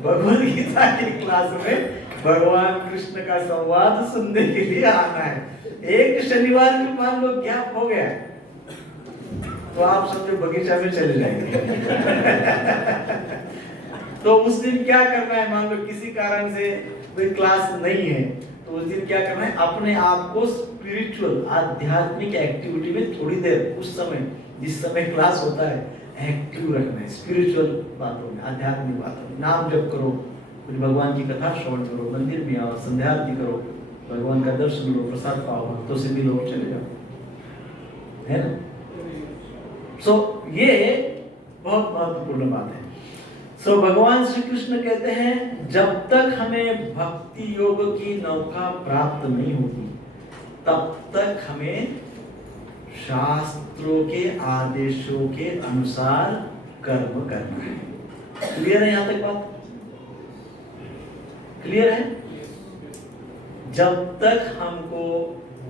भगवद गीता की क्लास में भगवान कृष्ण का संवाद सुनने के लिए आना है। एक शनिवार भी मान लो गैप हो गया तो आप समझो बगीचा में चले जाएंगे। तो उस दिन क्या करना है, मान लो किसी कारण से कोई क्लास नहीं है, तो उस दिन क्या करना है, अपने आप को स्पिरिचुअल आध्यात्मिक एक्टिविटी में थोड़ी देर, उस समय जिस समय क्लास होता है, एक्टिव रखना है। स्पिरिचुअल बातों में, आध्यात्मिक बातों में नाम जप करो, कुछ भगवान की कथा श्रवण करो, मंदिर में आओ, संध्या आरती करो, भगवान का दर्शन लो, प्रसाद पाओ, भक्तों से मिलो, चले जाओ, है ना। सो ये बहुत महत्वपूर्ण बात है। सो भगवान श्री कृष्ण कहते हैं जब तक हमें भक्ति योग की नौका प्राप्त नहीं होती तब तक हमें शास्त्रों के आदेशों के अनुसार कर्म करना है। क्लियर है? यहां तक बात क्लियर है? जब तक हमको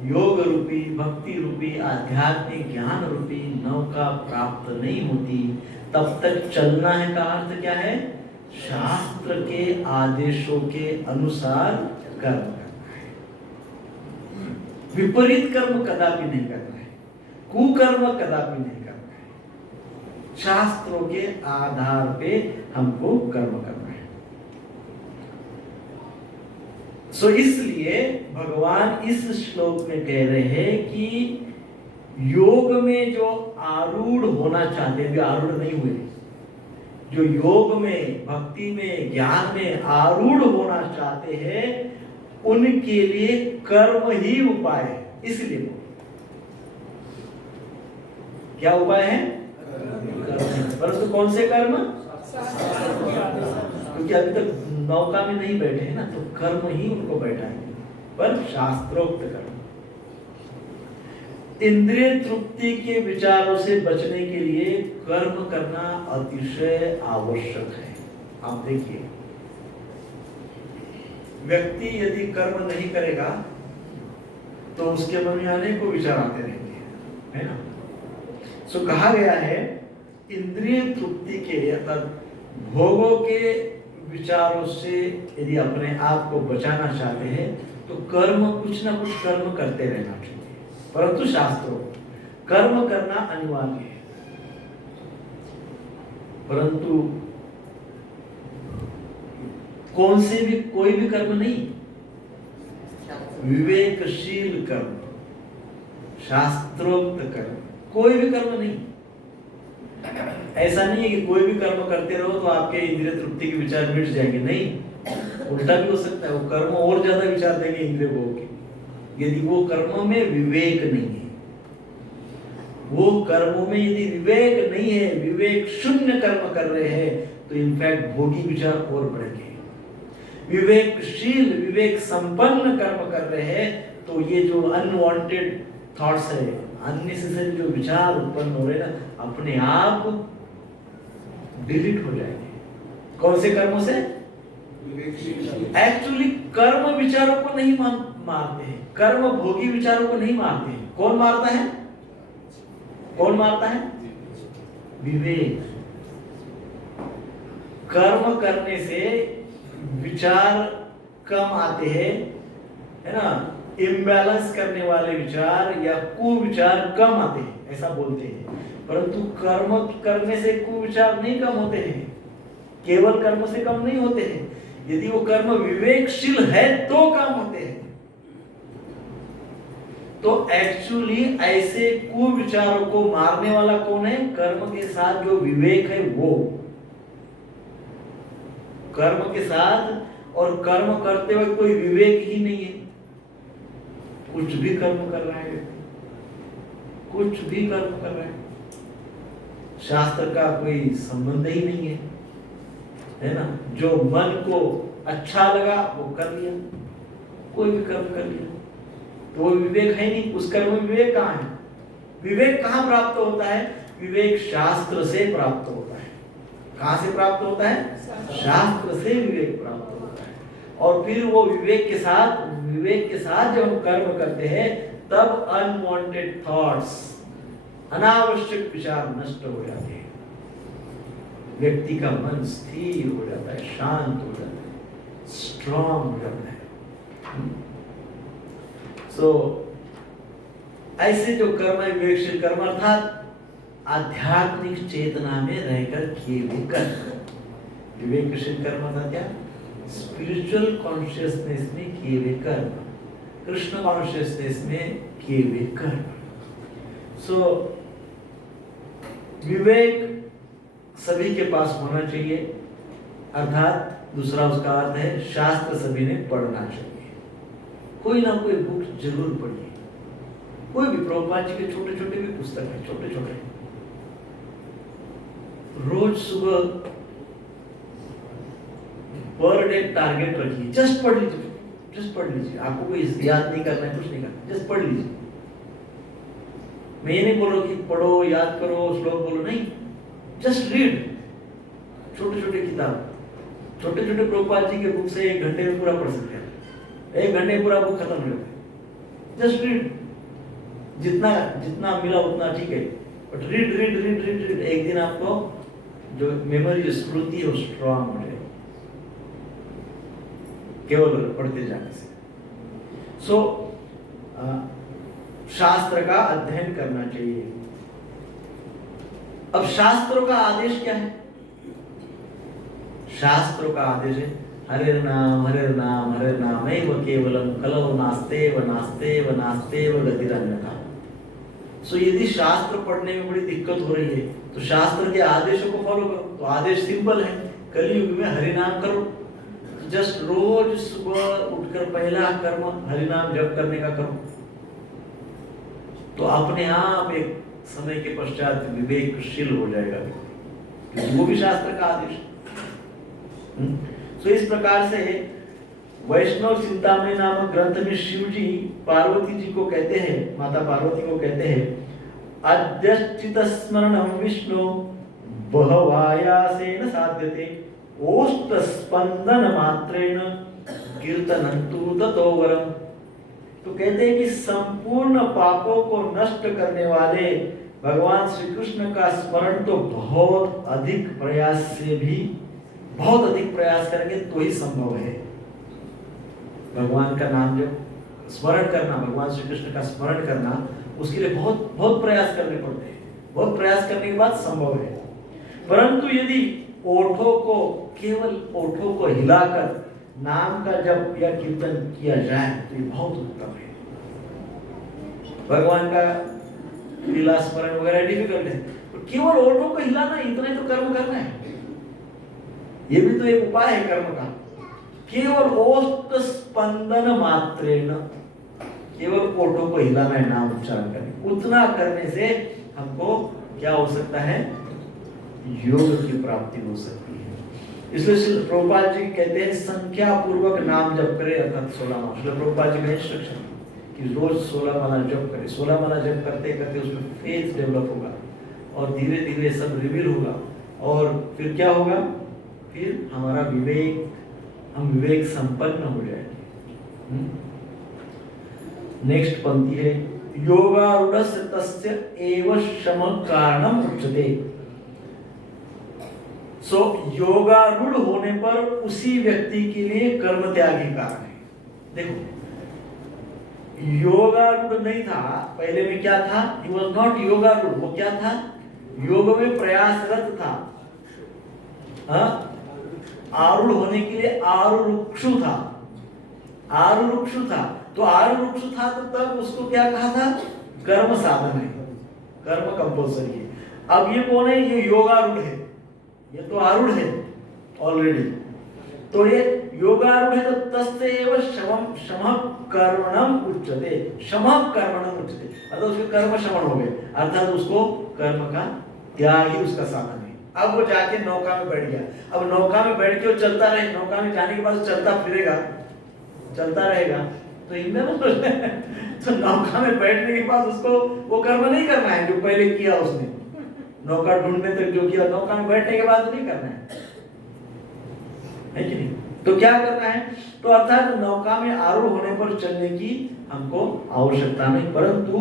योग रूपी, भक्ति रूपी, आध्यात्मिक ज्ञान रूपी नौका प्राप्त नहीं होती तब तक चलना है का अर्थ क्या है? शास्त्र के आदेशों के अनुसार कर्म करना है। विपरीत कर्म कदापि नहीं करना है, कुकर्म कदापि नहीं करना है। शास्त्रों के आधार पे हमको कर्म करना है। सो इसलिए भगवान इस श्लोक में कह रहे हैं कि योग में जो आरूढ़ होना चाहते हैं, जो आरूढ़ नहीं हुए, जो योग में, भक्ति में, ज्ञान में आरूढ़ होना चाहते हैं, उनके लिए कर्म ही उपाय है। इसलिए क्या उपाय है? परंतु कौन से कर्म? क्योंकि अभी तक नौका में नहीं बैठे हैं ना, तो कर्म ही उनको बैठाएंगे, पर शास्त्रोक्त कर्म। इंद्रिय तृप्ति के विचारों से बचने के लिए कर्म करना अतिशय आवश्यक है। आप देखिए, व्यक्ति यदि कर्म नहीं करेगा तो उसके मन में अनेकों विचार आते रहेंगे, है ना। सो कहा गया है इंद्रिय तृप्ति के लिए, अर्थात भोगों के विचारों से यदि अपने आप को बचाना चाहते हैं तो कर्म, कुछ ना कुछ कर्म करते रहना चाहिए। परंतु शास्त्रों कर्म करना अनिवार्य है, परंतु कौन से भी, कोई भी कर्म नहीं, विवेकशील कर्म, शास्त्रोक्त कर्म, कोई भी कर्म नहीं। ऐसा नहीं है कि कोई भी कर्म करते रहो तो आपके इंद्रिय तृप्ति के विचार मिट जाएंगे, नहीं, उल्टा भी हो सकता है, वो कर्म और ज्यादा विचार देंगे इंद्रिय भोग के, यदि वो कर्मों में विवेक नहीं है। वो कर्मों में यदि विवेक नहीं है, विवेक शून्य कर्म कर रहे हैं, तो इनफैक्ट भोगी विचार और बढ़ेंगे। विवेकशील, विवेक संपन्न कर्म कर रहे हैं तो ये जो अनवांटेड थॉट्स है, अननेसेसरी जो विचार उत्पन्न हो रहे हैं ना, अपने आप डिलीट हो जाएंगे। कौन से कर्मों से? एक्चुअली कर्म विचारों को नहीं मारते हैं, कर्म भोगी विचारों को नहीं मारते हैं। कौन मारता है? कौन मारता है? विवेक। कर्म करने से विचार कम आते हैं, है ना, इम्बैलेंस करने वाले विचार या कुविचार कम आते हैं, ऐसा बोलते हैं। परंतु कर्म करने से कुविचार नहीं कम होते हैं, केवल कर्म से कम नहीं होते हैं। यदि वो कर्म विवेकशील है तो कम होते हैं। तो एक्चुअली ऐसे कुविचारों को मारने वाला कौन है? कर्म के साथ जो विवेक है वो। कर्म के साथ, और कर्म करते वक्त कोई विवेक ही नहीं है, कुछ भी कर्म कर रहा है, कुछ भी कर्म कर रहा है, शास्त्र का कोई संबंध ही नहीं है ना। जो मन को अच्छा लगा वो कर लिया, कोई भी कर्म कर लिया, तो वो विवेक है नहीं। उस कर्म में विवेक कहाँ है? विवेक कहाँ प्राप्त होता है? विवेक शास्त्र से प्राप्त होता है। कहाँ से प्राप्त होता है? शास्त्र से विवेक प्राप्त होता है। और फिर वो विवेक के साथ जब हम कर्म करते हैं, तब अनवांटेड थॉट्स, अनावश्यक विचार नष्ट हो जाते हैं। व्यक्ति का मन स्थिर हो जाता है, शांत हो जाता है, स्ट्रांग हो जाता है। ऐसे जो कर्म है विवेकशील कर्म, अर्थात आध्यात्मिक चेतना में रहकर किए हुए कर्म। विवेकशील कर्म अर्थात क्या? स्पिरिचुअल कॉन्शियसनेस में किए हुए कर्म, कृष्ण कॉन्शियसनेस में किए हुए कर्म। विवेक सभी के पास होना चाहिए, अर्थात दूसरा उसका अर्थ है शास्त्र सभी ने पढ़ना चाहिए। कोई ना कोई बुक जरूर पढ़िए। कोई भी प्रभुपाद जी के छोटे छोटे भी पुस्तक है, छोटे छोटे, रोज सुबह पर डे टारगेट रखिए, जस्ट पढ़ लीजिए। आपको कोई याद नहीं करना है, कुछ नहीं करना, जस्ट पढ़ लीजिए। मैं ये नहीं बोल रहा कि पढ़ो, याद करो, श्लोक बोलो, नहीं, जस्ट रीड। छोटे छोटे किताब, छोटे छोटे प्रभुपाद जी के बुक से 1 घंटे में पूरा पढ़ सकते हैं। 1 घंटे में पूरा बुक खत्म हो जाता है। जस्ट रीड, जितना मिला उतना ठीक है, बट रीड। एक दिन आपको जो मेमोरी, जो स्मृति है, वो स्ट्रांग हो जाएगी केवल पढ़ते जाने से। शास्त्र का अध्ययन करना चाहिए। अब शास्त्रों का आदेश क्या है? शास्त्रों का आदेश है हरे नाम एव केवलम कलौ नास्तेव गतिरन्यथा। यदि शास्त्र पढ़ने में बड़ी दिक्कत हो रही है, तो शास्त्र के आदेशों को फॉलो करो। तो आदेश सिंपल है, कलयुग में हरि नाम करो। जस्ट रोज सुबह उठकर पहला कर्म हरि नाम जप करने का करो, तो अपने आप एक समय के पश्चात विवेकशील हो जाएगा, क्योंकि वो भी शास्त्र का आदेश है। इस प्रकार से वैष्णव चिंतामणि नामक ग्रंथ में शिव जी पार्वती जी को कहते हैं, माता पार्वती को कहते हैं, अद्यश्चित स्मरणम विष्णु बहवायासेन साध्यते ओष्ठ स्पंदन मात्रेण कीर्तनंतु ततोवरम। तो कहते हैं कि संपूर्ण पापों को नष्ट करने वाले भगवान श्री कृष्ण का स्मरण तो बहुत अधिक प्रयास करेंगे तो ही संभव है। भगवान का नाम जो स्मरण करना, भगवान श्री कृष्ण का स्मरण करना, उसके लिए बहुत बहुत प्रयास करने पड़ते हैं। बहुत प्रयास करने के बाद संभव है। परंतु यदि केवल ओठों को हिलाकर नाम का जप या कीर्तन किया जाए तो ये बहुत उत्तम है। भगवान का लीला स्मरण वगैरह डिफिकल्ट है, तो केवल ओठों को हिलाना, इतना ही तो कर्म करना है। ये भी तो एक उपाय है कर्म का। केवल ओष्ठ स्पंदन मात्रेण, केवल ओठों को हिलाना है, नाम उच्चारण करने, उतना करने से हमको क्या हो सकता है? योग की प्राप्ति हो सकती है। इसलिए प्रभुपाद जी कहते हैं संख्या पूर्वक नाम जप करे, अर्थात 16 माला। प्रभुपाद जी का इंस्ट्रक्शन कि रोज 16 माला जप करे। 16 माला जप करते करते उसमें फेथ डेवलप होगा और धीरे धीरे सब रिवील होगा, और फिर क्या होगा? फिर हमारा हम विवेक संपन्न हो जाएंगे। नेक्स्ट पंक्ति है, योगारूढ़स्य तस्य एव शम कारणम उच्यते। योगारूढ़ होने पर उसी व्यक्ति के लिए कर्म त्यागी कारण है। देखो, योगारूढ़ नहीं था पहले में, क्या था? ही वॉज नॉट योगारूढ़। वो क्या था? योग में प्रयासरत था। आरूढ़ होने के लिए आरुरुक्षु था। तो आरुरुक्षु था तो तब उसको क्या कहा था? कर्म साधन है, कर्म कंपल्सरी है। अब ये कौन है? ये योगारूढ़ है। ये तो आरूढ़ है ऑलरेडी, तो ये योगारूढ़ है। तो तस्य एव शमः कर्मणम उच्यते। अर्थात उसके कर्म शमन हो गए, अर्थात उसको कर्म का त्याग ही उसका साधन है। अब वो जाके नौका में बैठ गया। अब नौका में बैठ के वो चलता रहे, नौका में जाने के बाद चलता फिरेगा, चलता रहेगा तो ईंधन हो जाए। तो नौका में बैठने के बाद उसको वो कर्म नहीं करना है जो पहले किया उसने, नौका ढूंढने तक जो किया, नौका में बैठने के बाद नहीं करना है कि नहीं? तो क्या करना है? तो अर्थात नौका में आरूढ़ होने पर चलने की हमको आवश्यकता नहीं, परंतु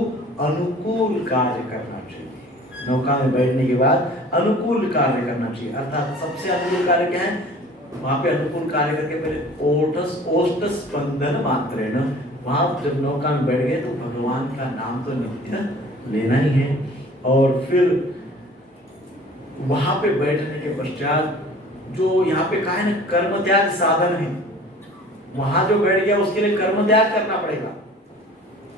अनुकूल कार्य करना चाहिए। नौका में बैठने के बाद अनुकूल कार्य करना चाहिए। अर्थात सबसे अनुकूल कार्य क्या है? वहां पे अनुकूल कार्य करके पहले ओष्ठ स्पंदन मात्रेण, वहां जब नौका में बैठ गए तो भगवान का नाम तो नित्य लेना ही है। और फिर वहां पे बैठने के पश्चात जो यहाँ पे कहा है ना कर्म त्याग साधन है, वहां जो बैठ गया उसके लिए कर्म त्याग करना पड़ेगा।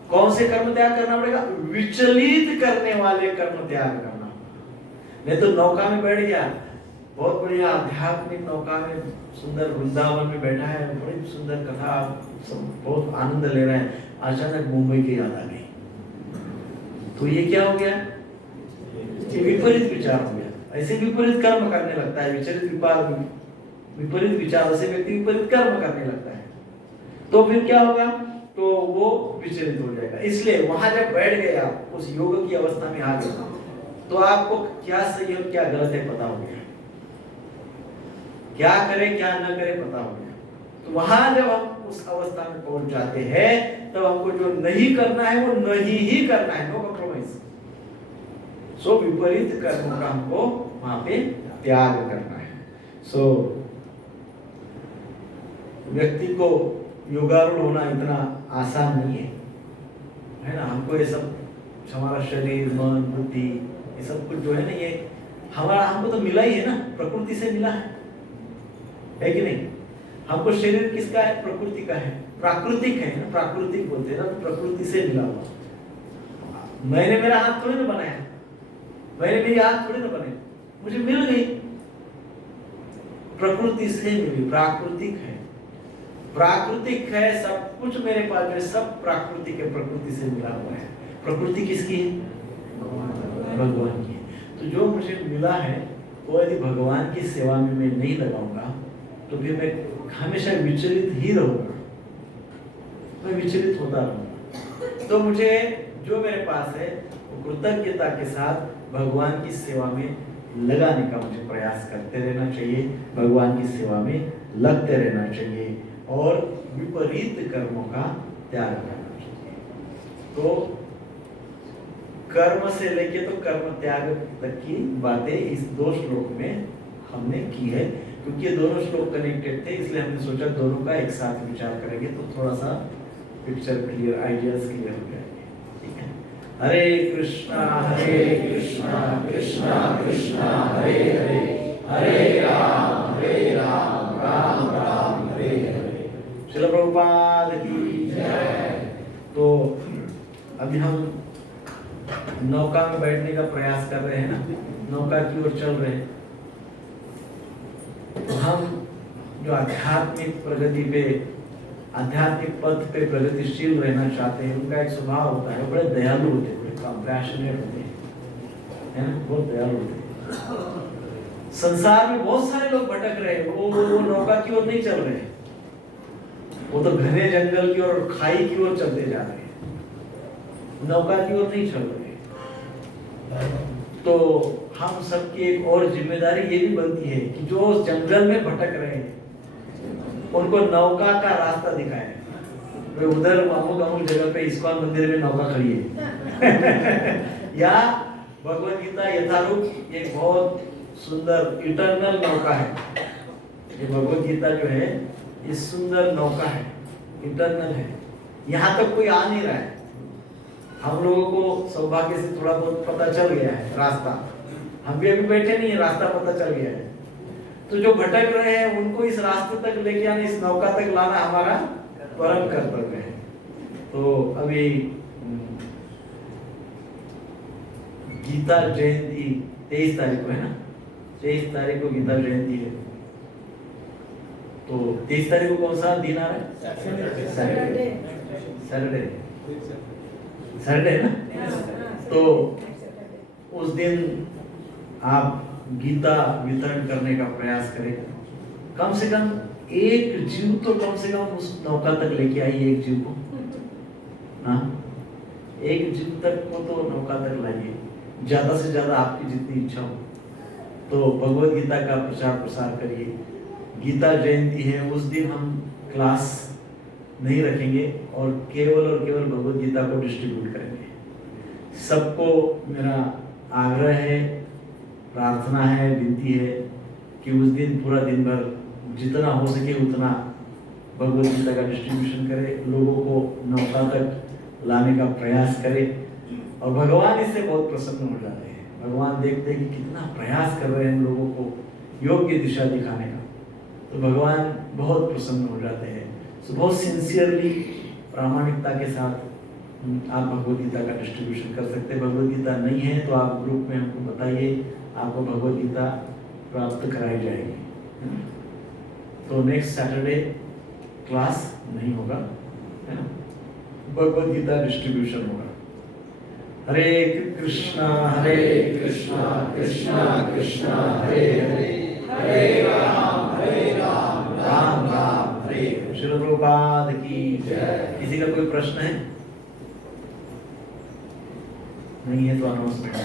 कौन से कर्म त्याग करना पड़ेगा? विचलित करने वाले कर्म त्याग करना। नहीं तो नौका में बैठ गया, बहुत बढ़िया आध्यात्मिक नौका में, सुंदर वृंदावन में बैठा है, बड़ी सुंदर कथा, सब बहुत आनंद ले रहे हैं, अचानक मुंबई की याद आ गई, तो ये क्या हो गया? विपरीत विचार हो गया। ऐसे विपरीत कर्म करने लगता है, विपरीत विचार से व्यक्ति विपरीत कर्म करने लगता है, तो फिर क्या होगा? तो वो विचलित हो जाएगा। इसलिए वहां जब बैठ गए आप, उस योग की अवस्था में आ गए, तो आपको क्या सही और क्या गलत है पता हो गया, क्या करें क्या न करें पता हो गया। तो वहां जब हम उस अवस्था में पहुंच जाते हैं, तब हमको जो नहीं करना है वो नहीं ही करना है, नो कॉम्प्रोमाइज। सो विपरीत कर्म का हमको वहां पे त्याग करना है। सो व्यक्ति को योगारूढ़ होना इतना आसान नहीं है ना। हमको ये सब, हमारा शरीर, मन, बुद्धि, ये सब कुछ जो है ना, ये हमारा, हमको तो मिला ही है ना, प्रकृति से मिला है कि नहीं? हमको शरीर किसका है? प्रकृति का है, प्राकृतिक है ना, प्राकृतिक बोलते हैं ना, तो प्रकृति से मिला हुआ। मैंने मेरा हाथ थोड़ी ना बनाया, मैंने मेरी हाथ थोड़ी ना बने, मुझे मिल गई, प्रकृति से मिली, प्राकृतिक है, प्राकृतिक है सब कुछ मेरे पास में, सब प्राकृतिक है, प्रकृति से मिला हुआ है। प्रकृति किसकी है? भगवान की है। तो जो मुझे मिला है वो यदि भगवान की सेवा में मैं नहीं लगाऊंगा तो फिर मैं हमेशा विचलित ही रहूंगा, मैं विचलित होता रहूंगा। तो मुझे जो मेरे पास है वो कृतज्ञता के साथ भगवान की सेवा में लगाने का मुझे प्रयास करते रहना चाहिए, भगवान की सेवा में लगते रहना चाहिए और विपरीत कर्मों का त्याग करना चाहिए। तो कर्म से लेके तो कर्म त्याग तक की बातें इस 2 श्लोक में हमने की है, क्योंकि ये दोनों श्लोक कनेक्टेड थे, इसलिए हमने सोचा दोनों का एक साथ विचार करेंगे तो थोड़ा सा पिक्चर क्लियर, आइडियाज क्लियर हो जाएंगे। ठीक है? हरे कृष्णा कृष्णा कृष्णा हरे हरे, हरे राम राम राम हरे हरे। श्रील प्रभुपाद की जय। तो अभी हम नौका में बैठने का प्रयास कर रहे हैं ना, नौका की ओर चल रहे हैं। तो हम जो आध्यात्मिक प्रगति पे, आध्यात्मिक पथ पे प्रगतिशील रहना चाहते हैं, उनका एक स्वभाव होता है, बड़े दयालु होते हैं, बड़े कंपैशनेट होते हैं, है ना, बहुत दयालु होते हैं। संसार में बहुत सारे लोग भटक रहे हैं, वो नौका की ओर नहीं चल रहे, वो तो घने जंगल की ओर, खाई की ओर चलते जा रहे हैं, नौका की ओर नहीं चल रहे। तो हम सबकी एक और जिम्मेदारी ये भी बनती है कि जो जंगल में भटक रहे हैं उनको नौका का रास्ता दिखाएं। वे उधर अमुक जगह पे इस्कॉन मंदिर में नौका खड़ी है या भगवद गीता यथारूप एक बहुत सुंदर इटर्नल नौका है। ये भगवद गीता जो है ये सुंदर नौका है, इटर्नल है, यहाँ तक कोई आ नहीं रहा है। हम लोगों को सौभाग्य से थोड़ा बहुत पता चल गया है रास्ता, हम भी अभी बैठे नहीं है, रास्ता पता चल गया है। तो जो भटक रहे हैं उनको इस रास्ते तक लेके आना, इस नौका तक लाना हमारा परम कर्तव्य है। तो अभी गीता जयंती 23 तारीख को है ना, 23 तारीख को गीता जयंती है। तो 23 तारीख को कौन सा दिन आ रहा है? सैटरडे ना। तो उस दिन आप गीता वितरण करने का प्रयास करें, कम से कम एक जीव तो कम से कम उस नौका तक लेके आइए, एक जीव को, हाँ, एक जीव तक को तो नौका तक लाइए, ज्यादा से ज्यादा आपकी जितनी इच्छा हो। तो भगवत गीता का प्रचार प्रसार करिए। गीता जयंती है, उस दिन हम क्लास नहीं रखेंगे और केवल भगवत गीता को डिस्ट्रीब्यूट करेंगे। सबको मेरा आग्रह है, प्रार्थना है, विनती है कि उस दिन पूरा दिन भर जितना हो सके उतना भगवत गीता का डिस्ट्रीब्यूशन करें, लोगों को नौका तक लाने का प्रयास करें। और भगवान इससे बहुत प्रसन्न हो जाते हैं। भगवान देखते हैं कि कितना प्रयास कर रहे हैं हम लोगों को योग्य दिशा दिखाने का, तो भगवान बहुत प्रसन्न हो जाते हैं। तो बहुत सिंसियरली, प्रामाणिकता के साथ आप भगवत गीता का डिस्ट्रीब्यूशन कर सकते हैं। भगवत गीता नहीं है तो आप ग्रुप में हमको बताइए, आपको भगवत गीता प्राप्त कराई जाएगी। तो नेक्स्ट सैटरडे क्लास नहीं होगा, है ना, भगवत गीता डिस्ट्रीब्यूशन होगा। हरे कृष्णा कृष्णा कृष्णा हरे हरे, हरे राम राम राम हरे। श्रील प्रभुपाद की जय। किसी का कोई प्रश्न है? नहीं है तो अनाउंसमेंट।